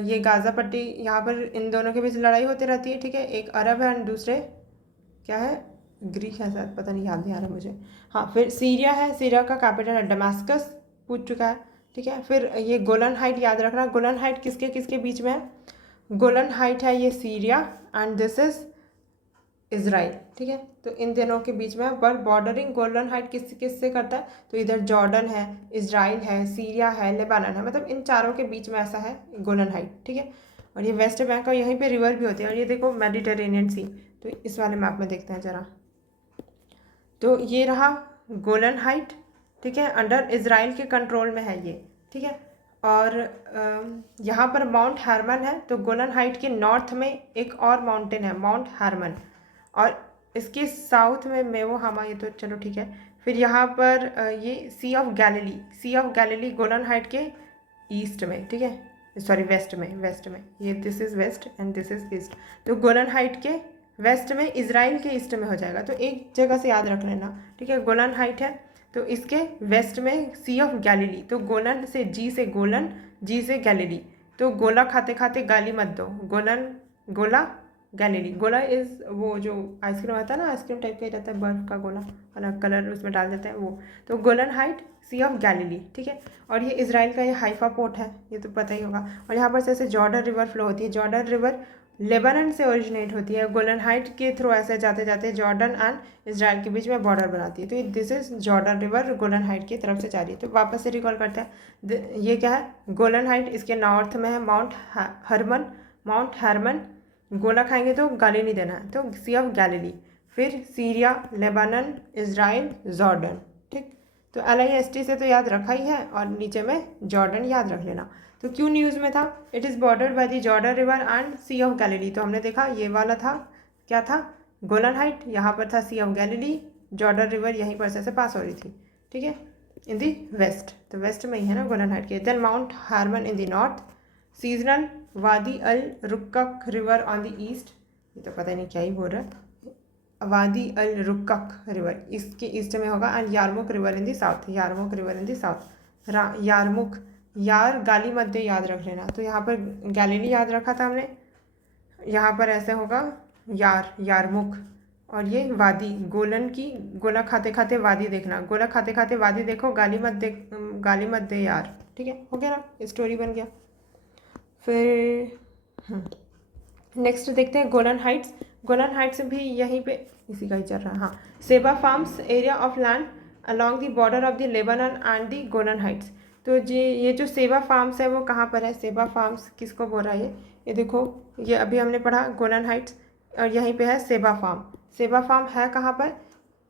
ये गाज़ा पट्टी, यहाँ पर इन दोनों के बीच लड़ाई होती रहती है, ठीक है। एक अरब है एंड दूसरे क्या है? ग्रीक है शायद, पता नहीं, याद नहीं आ रहा मुझे। हाँ, फिर सीरिया है, सीरिया का कैपिटल है डमास्कस, पूछ चुका है, ठीक है। फिर ये गोलन हाइट याद रखना। गोलन हाइट किसके किसके बीच में है? गोलन हाइट है ये Syria and this is Israel, ठीक है। तो इन दोनों के बीच में, पर बॉर्डरिंग गोलन हाइट किस किस से करता है? तो इधर जॉर्डन है, इजराइल है, सीरिया है, लेबानन है, मतलब इन चारों के बीच में ऐसा है गोलन हाइट, ठीक है। और ये वेस्ट बैंक, और यहीं पे रिवर भी होती है, और ये देखो मेडिटेरेनियन सी। तो इस वाले मैप में देखते हैं ज़रा। तो ये रहा गोलन हाइट, ठीक है, अंडर इजराइल के कंट्रोल में है ये, ठीक है। और यहाँ पर माउंट हर्मन है, तो गोलन हाइट के नॉर्थ में एक और माउंटेन है माउंट हर्मन, और इसके साउथ में मेवो हामा, ये तो चलो ठीक है। फिर यहाँ पर ये sea of Galilee Golan height के ईस्ट में, ठीक है, सॉरी वेस्ट में ये this is west and this is east, तो गोलन हाइट के वेस्ट में, इजराइल के ईस्ट में हो जाएगा, तो एक जगह से याद रख लेना, ठीक है। गोलन हाइट है तो इसके वेस्ट में सी ऑफ गैलीली, तो गोलन से जी से गोलन, जी से गैलीली, तो गोला खाते खाते गाली मत दो, गोलन गोला गैलीली। गोला इज़ वो जो आइसक्रीम आता है ना, आइसक्रीम टाइप का ही रहता है, बर्फ़ का गोला, अलग कलर उसमें डाल देते हैं वो, तो Golan height C of Galilei, ठीक है। और ये इजराइल का ये हाइफा पोर्ट है, ये तो पता ही होगा। और यहाँ पर से ऐसे जॉर्डन रिवर फ्लो होती है, जॉर्डन रिवर लेबनान से ओरिजिनेट होती है, गोलन हाइट के थ्रू ऐसे जाते जाते जॉर्डन एंड इजराइल के बीच में बॉर्डर बनाती है, तो this is Jordan river Golan height की तरफ से जा रही है। तो वापस से रिकॉल करते हैं, ये क्या है, गोलन हाइट, इसके नॉर्थ में है माउंट हर्मन, गोला खाएंगे तो गाली नहीं देना है, तो सी ऑफ गैलीली, फिर सीरिया, लेबानन, इजराइल, जॉर्डन, ठीक। तो LIST से तो याद रखा ही है, और नीचे में जॉर्डन याद रख लेना। तो क्यों न्यूज़ में था, it is bordered by the Jordan river and sea of Galilee, तो हमने देखा ये वाला था, क्या था, गोलन हाइट, यहाँ पर था सी ऑफ गैलीली, जॉर्डन रिवर यहीं पर से पास हो रही थी, ठीक है, इन दी वेस्ट, तो वेस्ट में ही है ना गोलन हाइट के। Then Mount Hermon in the north, seasonal Wadi al Ruqqad river on the east, ये तो पता नहीं क्या ही बोल रहा है, वादी अल रुक्कक रिवर इसके ईस्ट में होगा, and Yarmouk River in the south, Yarmouk River in the south, Yarmouk, यार गाली मध्य याद रख लेना, तो यहाँ पर गैलीली याद रखा था हमने, यहाँ पर ऐसे होगा यारमुक, और ये वादी, गोलन की, गोला खाते खाते वादी देखना, गोला खाते खाते वादी देखो, गाली मत दे यार, ठीक है, हो गया ना, स्टोरी बन गया। फिर नेक्स्ट देखते हैं गोलन हाइट्स भी यहीं पे इसी का ही चल रहा है, हाँ। सेबा farms area of land along the border of the Lebanon and the Golan Heights, तो ये जो सेबा फार्म्स है वो कहाँ पर है, सेबा फार्म्स किसको बोल रहा है, ये देखो, ये अभी हमने पढ़ा गोलन हाइट्स, और यहीं पे है सेबा फार्म है कहाँ पर,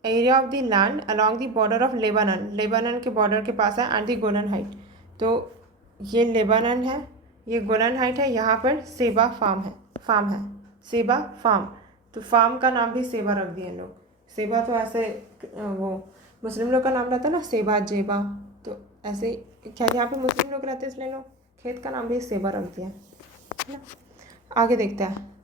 area of the land along the border of Lebanon के बॉर्डर के पास है, एंड द गोलन हाइट, तो ये लेबनान है, ये गोलन हाइट है, यहाँ पर सेबा फार्म है, सेबा फार्म, तो फार्म का नाम भी सेबा रख दिए लोग, सेबा तो ऐसे वो मुस्लिम लोग का नाम रहता है ना, सेबा जेबा, तो ऐसे क्या यहाँ पे मुस्लिम लोग रहते हैं इसलिए लोग खेत का नाम भी सेबा रख दिया है ना। आगे देखते हैं,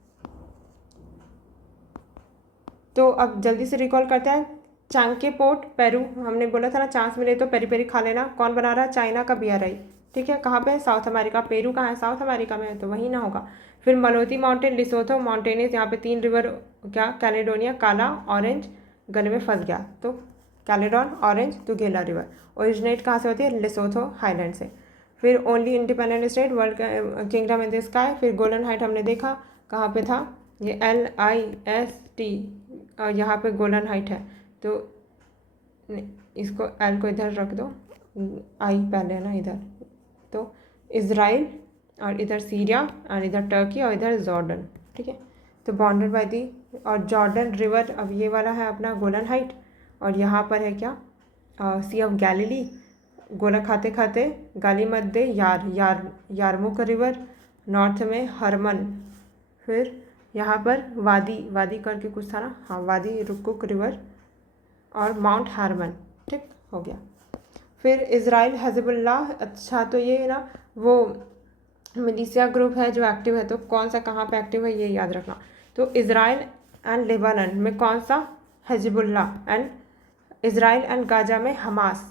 तो अब जल्दी से रिकॉल करते हैं, चांके पोर्ट पेरू, हमने बोला था ना चांस मिले तो पेरी पेरी खा लेना, कौन बना रहा है, चाइना का BRI, ठीक है, कहाँ पे है, साउथ अमेरिका, पेरू कहाँ है, साउथ अमेरिका में है, तो वहीं ना होगा। फिर मलोती माउंटेन, लिसोथो माउंटेनिस, यहाँ पे 3 रिवर, क्या, कैलेडोनिया, काला, ऑरेंज, गले में फंस गया, तो कैलेडोन, ऑरेंज, तो गेला रिवर, ओरिजिनेट कहाँ से होती है, लिसोथो हाईलैंड से। फिर only independent state, world kingdom in the sky, फिर गोल्डन हाइट हमने देखा कहाँ पे था, ये LIST, और यहाँ पे गोल्डन हाइट है, तो इसको L को इधर रख दो, I पहले है ना इधर, तो इज़राइल, और इधर सीरिया, और इधर टर्की, और इधर जॉर्डन, ठीक है, तो बॉर्डर बाय दी, और जॉर्डन रिवर, अब ये वाला है अपना गोलन हाइट, और यहाँ पर है क्या, सी ऑफ गैलीली, गोला खाते खाते गाली मत दे यारमुक रिवर, नॉर्थ में हरमन, फिर यहाँ पर वादी करके कुछ था ना, हाँ, वादी रुक्कुक रिवर, और माउंट हार्मन, ठीक हो गया। फिर इज़राइल हिजबुल्लाह, अच्छा, तो ये ना वो मिलिशिया ग्रुप है जो एक्टिव है, तो कौन सा कहाँ पे एक्टिव है ये याद रखना, तो इज़राइल एंड लेबनान में कौन सा, Hezbollah, and Israel and Gaza में हमास,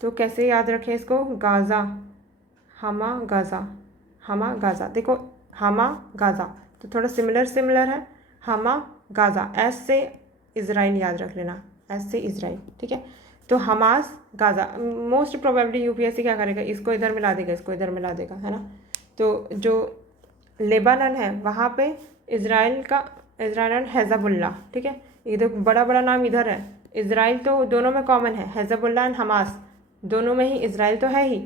तो कैसे याद रखें इसको, गाज़ा, हमा गाज़ा, देखो हमा गाज़ा, तो थोड़ा सिमिलर है, हमा गाज़ा, एस से इज़राइल याद रख लेना, एस से इज़राइल, ठीक है, तो Hamas Gaza, most probably UPSC क्या करेगा, इसको इधर मिला देगा, इसको इधर मिला देगा, है ना, तो जो लेबनान है वहाँ पे इज़राइल एंड हिजबुल्लाह, ठीक है, इधर बड़ा नाम इधर है, इज़राइल तो दोनों में कॉमन है, हिजबुल्लाह एंड हमास दोनों में ही, इज़राइल तो है ही,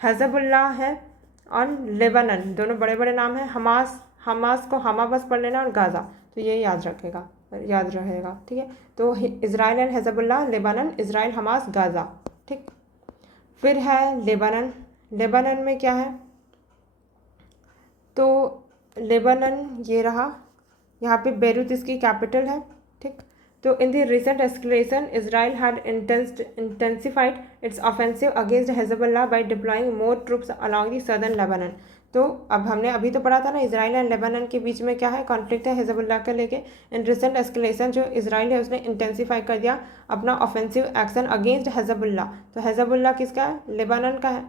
हिजबुल्लाह है, और लेबनान दोनों बड़े नाम हैं, हमास को हमा बस पढ़ लेना, और गाज़ा, तो ये याद रहेगा, ठीक है, तो Israel and Hezbollah, Lebanon, Israel, Hamas, Gaza, ठीक। फिर है लेबनान लेबनान में क्या है, तो लेबनान ये रहा, यहाँ पे बेरूत इसकी कैपिटल है, ठीक। तो in the recent escalation Israel had intensified its offensive against Hezbollah by deploying more troops along the southern Lebanon. तो अब हमने अभी तो पढ़ा था ना, इसराइल एंड लेबनान के बीच में क्या है, कॉन्फ्लिक्ट है हिजबुल्लाह के लेके। इन रिसेंट एस्केलेशन जो इसराइल है उसने इंटेंसिफाई कर दिया अपना ऑफेंसिव एक्शन अगेंस्ट हेजबुल्लाह। तो हेजबुल्लाह किसका है, लेबनान का है,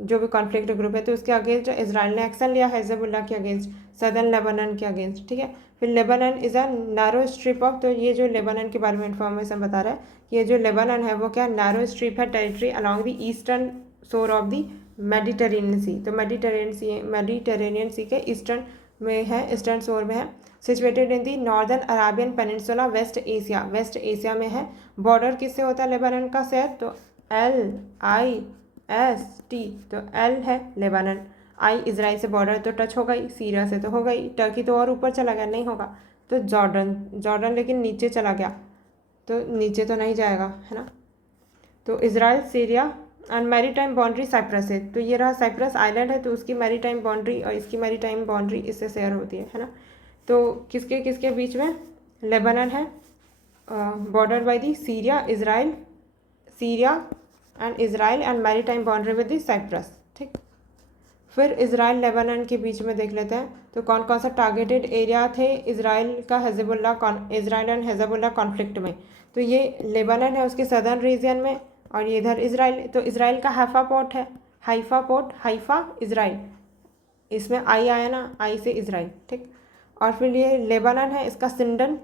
जो भी कॉन्फ्लिक्ट ग्रुप है। तो उसके अगेंस्ट इसराइल ने एक्शन लिया हिजबुल्लाह के अगेंस्ट, सदर्न लेबनान के अगेंस्ट, ठीक है। फिर Lebanon is a narrow strip of, तो ये जो लेबनान के बारे में इंफॉर्मेशन बता रहा है, ये जो लेबनान है वो क्या, नैरो स्ट्रिप है टेरिटरी अलॉन्ग द ईस्टर्न शोर ऑफ द मेडिटेरेनियन सी। तो मेडिटेरेनियन सी के ईस्टर्न में है, ईस्टर्न शोर में है। Situated in the northern Arabian peninsula, west Asia, west Asia में है। बॉर्डर किससे होता है लेबनान का शहर, तो LIST, तो L है लेबनान, I इसराइल से बॉर्डर तो टच हो गई, सीरिया से तो हो गई, टर्की तो और ऊपर चला गया, नहीं होगा। तो जॉर्डन लेकिन नीचे चला गया, तो नीचे तो नहीं जाएगा, है ना। तो Israel, Syria and maritime boundary Cyprus है। तो ये रहा साइप्रस आइलैंड है, तो उसकी मैरीटाइम बाउंड्री और इसकी मैरीटाइम बाउंड्री इससे शेयर होती है ना। तो किसके किसके बीच में, लेबनान है border by the Syria and Israel and maritime boundary with the Cyprus, ठीक। फिर इसराइल लेबनान के बीच में देख लेते हैं, तो कौन कौन सा टारगेटेड एरिया थे इसराइल का इसराइल एंड हिजबुल्लाह कॉन्फ्लिक्ट में। तो ये लेबनान है उसके सदर्न रीजन में, और ये इधर इसराइल। तो इसराइल का हाइफा पोर्ट है, हाइफा इसराइल, इसमें आई आया ना, आई से इसराइल, ठीक। और फिर ये लेबनान है, इसका सीडोन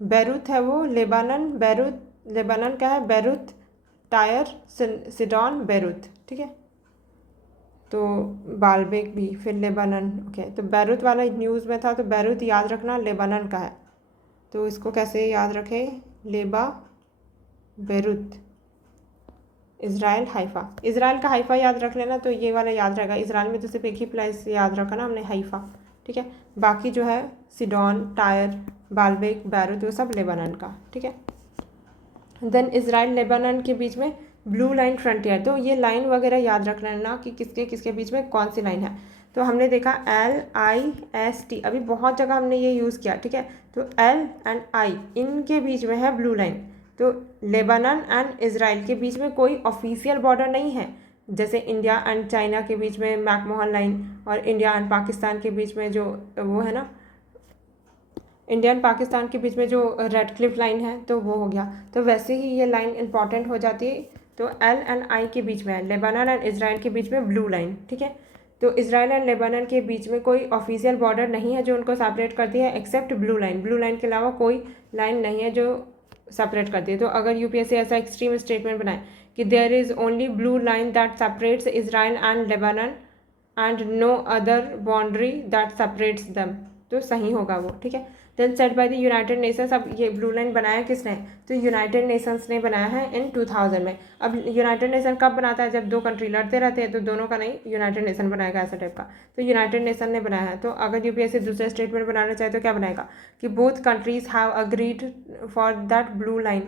बेरूत है वो, लेबनान का है बेरूत, टायर, सीडोन, बेरूत, ठीक है। तो बालबेक भी, फिर लेबनान, ओके। तो बेरूत वाला न्यूज़ में था, तो बेरूत याद रखना लेबनान का है। तो इसको कैसे याद रखें, बेरूत, इसराइल का हाइफा याद रख लेना, तो ये वाला याद रहेगा। इसराइल में तो सिर्फ एक ही प्लेस याद रखा ना हमने, हाइफा, ठीक है। बाकी जो है सीडोन, टायर, बालबेक, बेरूत, वो सब लेबनान का, ठीक है। देन इसराइल लेबनान के बीच में ब्लू लाइन फ्रंटियर, तो ये लाइन वगैरह याद रख लेना कि किसके किसके बीच में कौन सी लाइन है। तो हमने देखा LIST, अभी बहुत जगह हमने ये यूज़ किया, ठीक है। तो L एंड I इनके बीच में है ब्लू लाइन। तो लेबनान एंड इसराइल के बीच में कोई ऑफिशियल बॉर्डर नहीं है, जैसे इंडिया एंड चाइना के बीच में मैकमोहन लाइन, और इंडिया एंड पाकिस्तान के बीच में जो वो है ना, इंडिया एंड पाकिस्तान के बीच में जो रेड क्लिफ लाइन है, तो वो हो गया। तो वैसे ही ये लाइन इंपॉर्टेंट हो जाती है। तो L एंड I के बीच में है, लेबनान एंड इसराइल के बीच में ब्लू लाइन, ठीक है। तो इसराइल एंड लेबनान के बीच में कोई ऑफिशियल बॉर्डर नहीं है जो उनको सेपरेट करती है, एक्सेप्ट ब्लू लाइन के अलावा कोई लाइन नहीं है जो सेपरेट करती है। तो अगर UPSC ऐसा एक्सट्रीम स्टेटमेंट बनाए कि there is only blue line that separates Israel and Lebanon and no other boundary that separates them, तो सही होगा वो, ठीक है। Then set by the United Nations, अब ये ब्लू लाइन बनाया किसने, तो यूनाइटेड नेशंस ने बनाया है इन 2000 में। अब यूनाइटेड नेशन कब बनाता है, जब दो कंट्री लड़ते रहते हैं, तो दोनों का नहीं, यूनाइटेड नेशन बनाएगा ऐसा टाइप का। तो यूनाइटेड नेशन ने बनाया है। तो अगर UPSC दूसरा स्टेटमेंट बनाना चाहे तो क्या बनाएगा कि both countries have agreed for that blue line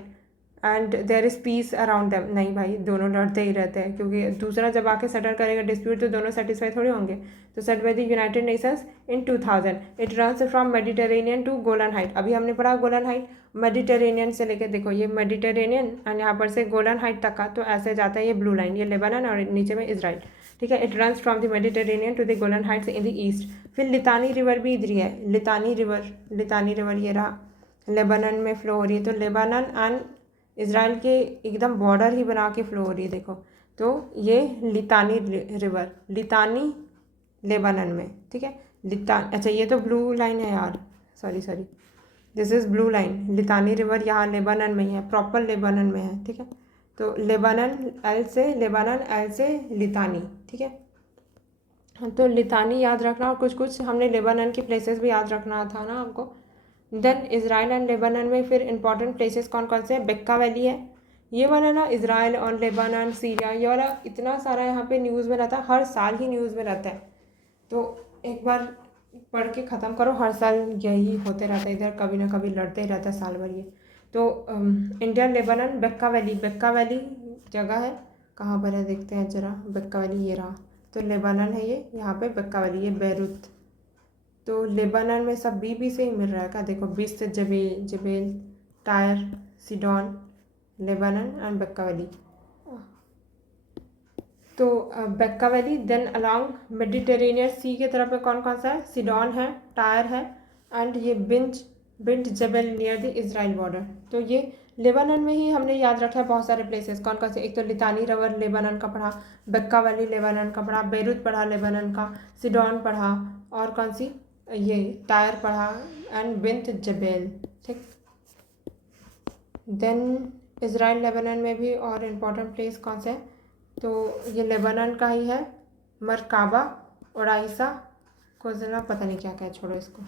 and there is peace around them. नहीं भाई, दोनों लड़ते ही रहते हैं, क्योंकि दूसरा जब आके सेटल करेगा डिस्प्यूट तो दोनों सेटिस्फाई थोड़ी होंगे। तो set by the United Nations in 2000, it runs from Mediterranean to Golan height. अभी हमने पढ़ा गोलन हाइट, मेडिटेरेनियन से लेकर, देखो ये मेडिटेरेनियन एंड यहाँ पर से गोलन हाइट तक का, तो ऐसे जाता है ये ब्लू लाइन, ये लेबनान और नीचे में इसराइल, ठीक है। It runs from the Mediterranean to the Golan Heights in the east. फिर लितानी रिवर भी इधर ही है, लितानी रिवर ये रहा, लेबनान में फ्लो हो रही है। तो लेबनान एंड इसराइल के एकदम बॉर्डर ही बना के फ्लो हो रही है, देखो। तो ये लितानी रिवर, लितानी लेबनान में, ठीक है। अच्छा ये तो ब्लू लाइन है यार, sorry this is blue line. Litani river यहाँ लेबनान में ही है, प्रॉपर लेबनान में है, ठीक है। तो लेबनान एल से लितानी, ठीक है। तो लितानी याद रखना, और कुछ कुछ हमने लेबनान की प्लेसेस भी याद रखना था ना आपको। देन इसराइल एंड लेबनान में फिर इंपॉर्टेंट प्लेसेस कौन कौन से हैं, बेक्का वैली है, ये वाला ना, इसराइल और लेबनान, सीरिया, ये वाला इतना सारा यहाँ पे न्यूज़ में रहता है, हर साल ही न्यूज़ में रहता है। तो एक बार पढ़ के ख़त्म करो, हर साल यही होते रहता है, इधर कभी ना कभी लड़ते ही रहता है साल भर ये। तो इंडिया लेबनान बेक्का वैली जगह है, कहाँ पर है देखते हैं ज़रा। बक्का वैली ये रहा, तो लेबनान है ये, यहाँ पे बक्का वैली ये बेरूत। तो लेबनान में सब बी से ही मिल रहा है क्या, देखो बीस से Jbeil, Jbeil, Tyre, Sidon, Lebanon and Bekaa Valley. तो Bekaa Valley, then along Mediterranean Sea के तरफ में कौन कौन सा है, सीडोन है, टायर है एंड ये बिंट जबल नियर द इजराइल बॉर्डर। तो ये लेबनान में ही हमने याद रखा है बहुत सारे प्लेसेस, कौन कौन से, एक तो लितानी रवर लेबनान का पढ़ा, बक्का वैली लेबनान का पढ़ा, बेरूत पढ़ा लेबनान का, सीडोन पढ़ा, और कौन सी ये टायर पढ़ा एंड बिंट जबेल। ठीक, देन इजराइल लेबनान में भी और इम्पोर्टेंट प्लेस कौन से है, तो ये लेबनान का ही है, मरकाबा, ओडाइसा, कोजला, पता नहीं क्या क्या है, छोड़ो इसको।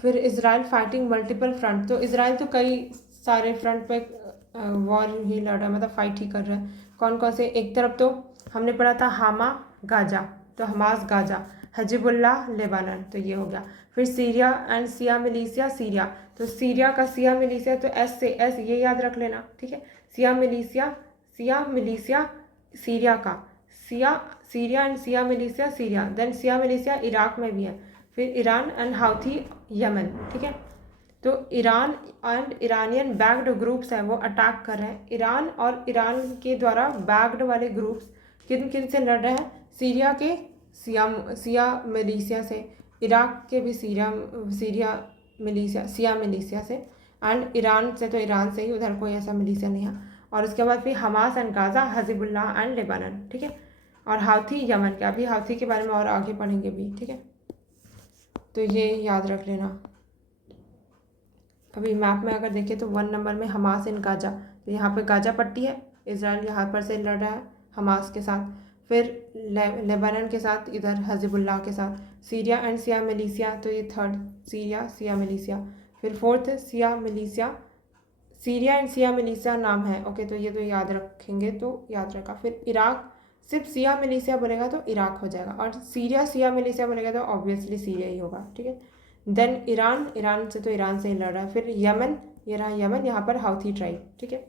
फिर इजराइल फाइटिंग मल्टीपल फ्रंट, तो इजराइल तो कई सारे फ्रंट पे वॉर ही लड़ रहा है, मतलब फाइट ही कर रहा है। कौन कौन से, एक तरफ तो हमने पढ़ा था हामा गाजा, तो हमास गाजा, हजिबुल्लाह लेबनान, तो ये हो गया। फिर Syria and Shia militia, Syria, तो सीरिया का सिया मिलीसिया, तो एस से एस ये याद रख लेना, ठीक है। सिया मिलीसिया सीरिया का, Syria and Shia militia Syria, then Shia militia Iraq में भी है। फिर ईरान एंड हाउथी यमन, ठीक है। तो Iran and Iranian backed groups हैं, वो अटैक कर रहे हैं। ईरान और ईरान के द्वारा बैक्ड वाले ग्रुप्स किन किन से लड़ रहे हैं, सीरिया के सिया मिलीसिया से, इराक के भी सिया मिलीसिया से, एंड ईरान से तो ईरान से ही, उधर कोई ऐसा मिलीसिया नहीं है। और उसके बाद फिर Hamas and Gaza, Hezbollah and Lebanon, ठीक है। और हाउथी यमन के, अभी हाउथी के बारे में और आगे पढ़ेंगे भी, ठीक है। तो ये याद रख लेना। अभी मैप में अगर देखें तो 1 नंबर में हमास इन गाजा, तो यहाँ पे गाजा पट्टी है, इजराइल यहाँ पर से लड़ रहा है हमास के साथ। फिर लेबनान के साथ, इधर हजिबुल्लाह के साथ। सीरिया एंड सिया मिलीसिया, तो ये थर्ड, सीरिया सिया मिलीसिया। फिर फोर्थ सीरिया एंड सिया मिलीसिया नाम है, ओके, तो ये तो याद रखेंगे, तो याद रखा। फिर इराक, सिर्फ सिया मिलीसिया बोलेगा तो इराक हो जाएगा, और सीरिया सिया मिलीसिया बोलेगा तो ऑब्वियसली सीरिया ही होगा, ठीक है। देन ईरान से तो ईरान से ही लड़ रहा है। फिर यमन, ये रहा यमन, यहाँ पर हाउथी ट्राइब, ठीक है।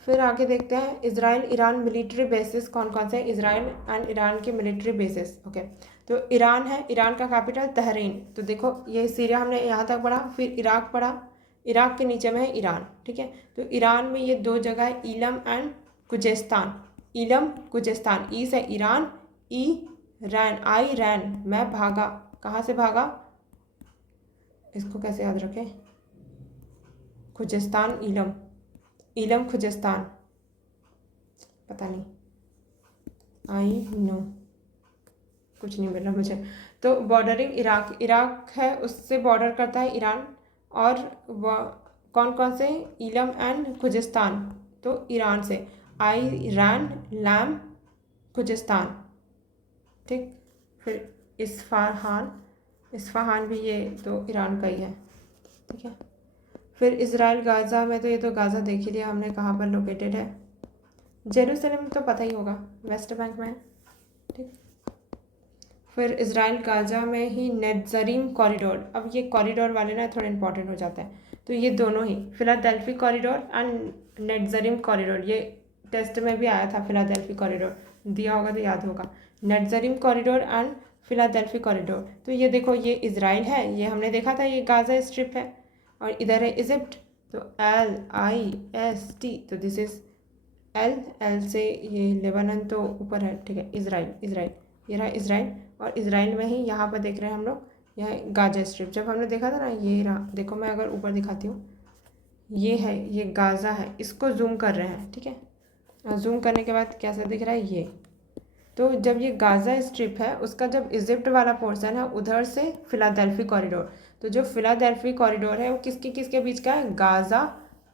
फिर आगे देखते हैं इजराइल ईरान मिलिट्री बेसिस कौन कौन से हैं, इजराइल एंड ईरान के मिलिट्री बेसिस, ओके। तो ईरान है, ईरान का कैपिटल तहरीन, तो देखो ये सीरिया हमने यहाँ तक पढ़ा, फिर इराक पढ़ा, इराक के नीचे में है ईरान, ठीक है। तो ईरान में ये 2 जगह है, इलम एंड कुजेस्तान, इलम कुजेस्तान, ई से ईरान, ई रैन, आई रैन, मैं भागा, कहाँ से भागा, इसको कैसे याद रखें, खुजेस्तान, इलम खुजेस्तान, पता नहीं, आई नो, कुछ नहीं मिल रहा मुझे। तो बॉर्डरिंग इराक है, उससे बॉर्डर करता है ईरान, और कौन कौन से, इलम एंड खुजेस्तान, तो ईरान से, आई रैन, लैम, खुजेस्तान, ठीक। फिर इस्फहान भी ये तो ईरान का ही है, ठीक है। फिर इजराइल गाज़ा में, तो ये तो गाज़ा देख ही लिया हमने कहाँ पर लोकेटेड है, जेरूसलम तो पता ही होगा, वेस्ट बैंक में है, ठीक। फिर इजराइल गाज़ा में ही नेट्ज़रीम कॉरिडोर, अब ये कॉरिडोर वाले ना थोड़े इंपॉर्टेंट हो जाते हैं, तो ये दोनों ही, फिलाडेल्फी कॉरिडोर एंड नेट्ज़रीम कॉरिडोर, ये टेस्ट में भी आया था, फिलाडेल्फी कॉरिडोर दिया होगा तो याद होगा, नेट्ज़रीम कॉरिडोर एंड फिलाडेल्फी कॉरिडोर। तो ये देखो, ये इजराइल है, ये हमने देखा था, ये गाज़ा स्ट्रिप है, और इधर है इजिप्ट, तो LIST, तो दिस इज एल से ये लेबनान तो ऊपर है, ठीक है। इजराइल ये रहा इजराइल, और इजराइल में ही यहाँ पर देख रहे हैं हम लोग, यह गाज़ा स्ट्रिप, जब हमने देखा था ना, ये रहा, देखो मैं अगर ऊपर दिखाती हूँ, ये है, ये गाज़ा है, इसको जूम कर रहे हैं, ठीक है। और जूम करने के बाद कैसा दिख रहा है ये, तो जब ये गाज़ा स्ट्रिप है, उसका जब इजिप्ट वाला पोर्शन है, उधर से फिलाडेल्फी कॉरिडोर, तो जो फिलाडेल्फी कॉरिडोर है वो किसके बीच का है, गाज़ा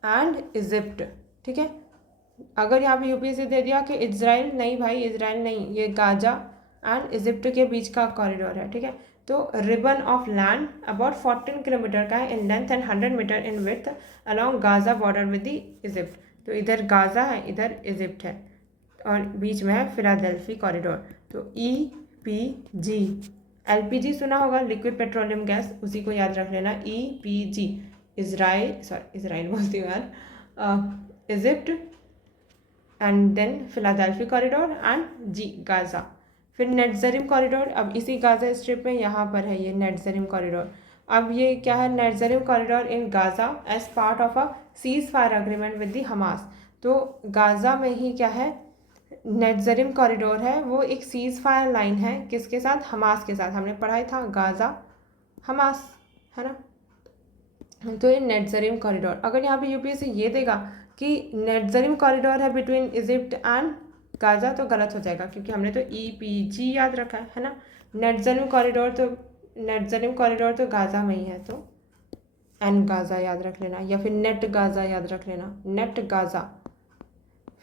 एंड इजिप्ट, ठीक है। अगर यहाँ पे UPSC दे दिया कि इजराइल, नहीं भाई, इजराइल नहीं, ये गाज़ा एंड इजिप्ट के बीच का कॉरिडोर है, ठीक है। तो ribbon of land about 14 kilometre का है in length and 100 metre in width along Gaza border with the Egypt, तो इधर गाज़ा है, इधर इजिप्ट है, और बीच में है फिलाडेल्फी कॉरिडोर। तो EPG, LPG सुना होगा, लिक्विड पेट्रोलियम गैस, उसी को याद रख लेना, EPG, इजराइल बोलती हूँ यार, Egypt and then Philadelphi corridor and जी गाज़ा। फिर नेटजरिम कॉरिडोर, अब इसी गाज़ा स्ट्रिप में यहाँ पर है ये नेटजरिम कॉरिडोर। अब ये क्या है, Netzarim corridor in Gaza as part of a ceasefire agreement with the Hamas. तो गाज़ा में ही क्या है, नेटजरिम कॉरिडोर है, वो एक सीज फायर लाइन है, किसके साथ, हमास के साथ। हमने पढ़ा था गाज़ा हमास, है ना। तो ये नेटजरिम कॉरिडोर, अगर यहाँ पे यूपीएससी ये देगा कि नेटजरिम कॉरिडोर है बिटवीन इजिप्ट एंड गाज़ा, तो गलत हो जाएगा, क्योंकि हमने तो EPG याद रखा है ना। नेटजरिम कॉरिडोर तो गाज़ा में ही है, तो एन गाज़ा याद रख लेना, या फिर नेट गाज़ा याद रख लेना, नेट गाज़ा।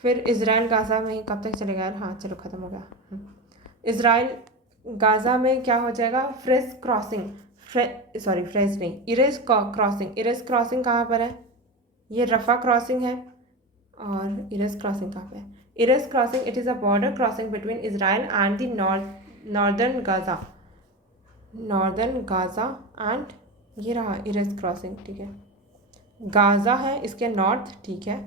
फिर इसराइल गाज़ा में ही कब तक चलेगा यार, हाँ चलो ख़त्म हो गया। इसराइल गाज़ा में क्या हो जाएगा, फ्रेज क्रॉसिंग, फ्रेज नहीं, इरेज क्रॉसिंग। इरेज क्रॉसिंग कहाँ पर है, ये रफ़ा क्रॉसिंग है, और इरेज क्रॉसिंग कहाँ पे है, erase crossing it is a border crossing between Israel and the northern Gaza and ये रहा इरेज क्रॉसिंग, ठीक है। गाज़ा है इसके नॉर्थ, ठीक है।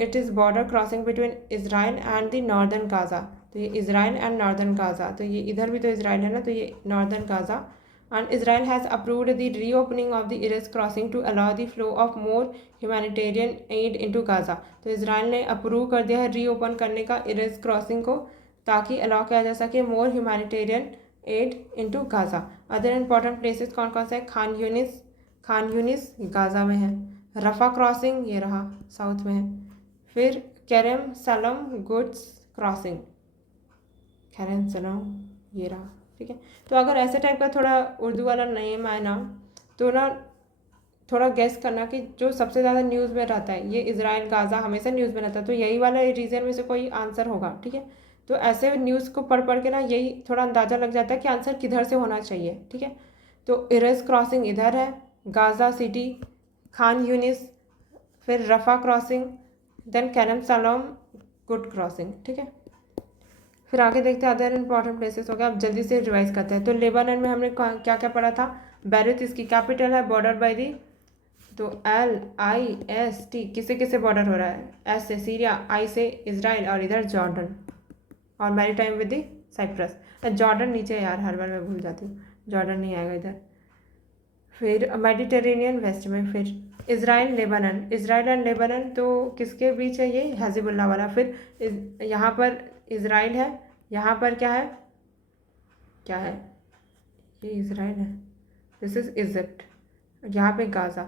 It is border crossing between Israel and the northern Gaza. तो ये इसराइल एंड नॉर्दर्न गाज़ा, तो ये इधर भी तो इसराइल है ना, तो ये northern Gaza. And Israel has approved the reopening of the Erez crossing to allow the flow of more humanitarian aid into Gaza. तो इसराइल ने अप्रूव कर दिया है रीओपन करने का इरेज क्रॉसिंग को, ताकि अलाउ किया जा सके more humanitarian aid into Gaza. Other important places कौन कौन से हैं, खान यूनिस गाज़ा में है, रफ़ा क्रॉसिंग ये रहा साउथ में है, फिर करम सलम गुड्स क्रॉसिंग, करम सलम ये रहा, ठीक है। तो अगर ऐसे टाइप का थोड़ा उर्दू वाला नेम आए ना, तो ना थोड़ा गेस करना कि जो सबसे ज़्यादा न्यूज़ में रहता है, ये इसराइल गाज़ा हमेशा न्यूज़ में रहता है, तो यही वाला रीजन में से कोई आंसर होगा, ठीक है। तो ऐसे न्यूज़ को पढ़ पढ़ के ना यही थोड़ा अंदाज़ा लग जाता है कि आंसर किधर से होना चाहिए, ठीक है। तो इरेज क्रॉसिंग इधर है, गाज़ा सिटी, खान यूनिस, फिर रफ़ा क्रॉसिंग, देन करम सलोम गुड क्रॉसिंग, ठीक है। फिर आगे देखते हैं अदर इंपॉर्टेंट प्लेसेस हो गया। अब जल्दी से रिवाइज करते हैं। तो लेबानन में हमने क्या क्या पढ़ा था, बैरूत इसकी कैपिटल है, बॉर्डर बाय दी, तो LIST किसे किसे बॉर्डर हो रहा है, S से सीरिया, I से इसराइल, और इधर जॉर्डन, और maritime with the Cyprus. Jordan नीचे यार, हर बार मैं भूल जाती हूँ, जॉर्डन नहीं आएगा इधर। फिर मेडिटेरेनियन वेस्ट में, फिर इसराइल एंड लेबनान तो किसके बीच है, ये हिजबुल्लाह वाला। फिर यहाँ पर इसराइल है, यहाँ पर क्या है, ये इसराइल है, दिस इज़ इजिप्ट, यहाँ पे गाज़ा,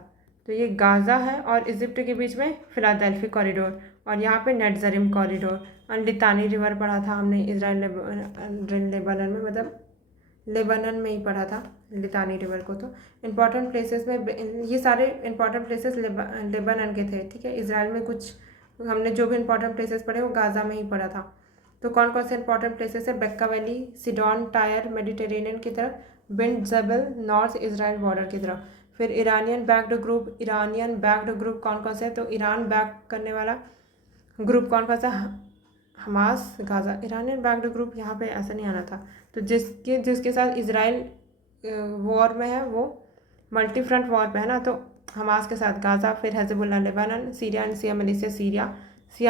तो ये गाज़ा है और इजिप्ट के बीच में फिलाडेल्फी कॉरिडोर, और यहाँ पे नेटजरिम कॉरिडोर। और लितानी रिवर पढ़ा था हमने इसराइल लेबनान में, मतलब लेबनान में ही पढ़ा था लितानी रिवर को। तो इम्पॉर्टेंट प्लेसेस में ये सारे इम्पॉर्टेंट प्लेसेस लेबनान के थे, ठीक है। इसराइल में कुछ हमने जो भी इम्पॉर्टेंट प्लेसेस पढ़े वो गाज़ा में ही पढ़ा था। तो कौन कौन से इंपॉर्टेंट प्लेसेस है, Bekaa valley, Sidon, Tyre Mediterranean की तरफ, Bint Jbeil north Israel border की तरफ। फिर इरानियन बैक्ड ग्रुप कौन कौन से है, तो ईरान बैक करने वाला ग्रुप कौन कौन सा, Hamas, Gaza. Iranian backed group यहाँ पे ऐसा नहीं आना था, तो जिसके साथ इसराइल वॉर में है वो मल्टी फ्रंट वॉर पे है ना, तो हमास के साथ गाज़ा, फिर Hezbollah Lebanon, Syria and Shia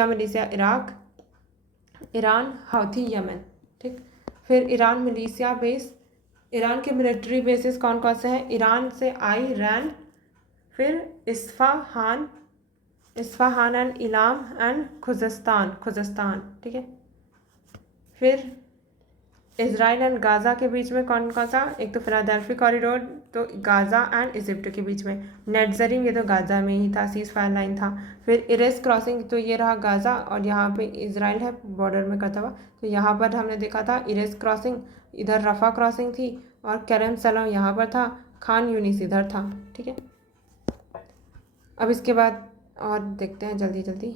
militia Iraq, Iran, Houthi Yemen, ठीक। फिर ईरान मिलिशिया बेस, ईरान के मिलिट्री बेसिस कौन कौन से हैं, ईरान से आईरैन, फिर Isfahan and Ilam and Khuzestan, ठीक है। फिर इसराइल एंड गाज़ा के बीच में कौन कौन सा, एक तो फिलाडेल्फी कॉरिडोर, तो गाज़ा एंड इजिप्ट के बीच में, नेटजरिम ये तो गाज़ा में ही था, सीज फायर लाइन था। फिर इरेज क्रॉसिंग, तो ये रहा गाज़ा और यहाँ पे इसराइल है बॉर्डर में करता हुआ, तो यहाँ पर हमने देखा था इरेज क्रॉसिंग, इधर रफ़ा क्रॉसिंग थी, और करम सलाम यहाँ पर था, खान यूनिस इधर था, ठीक है। अब इसके बाद और देखते हैं जल्दी जल्दी।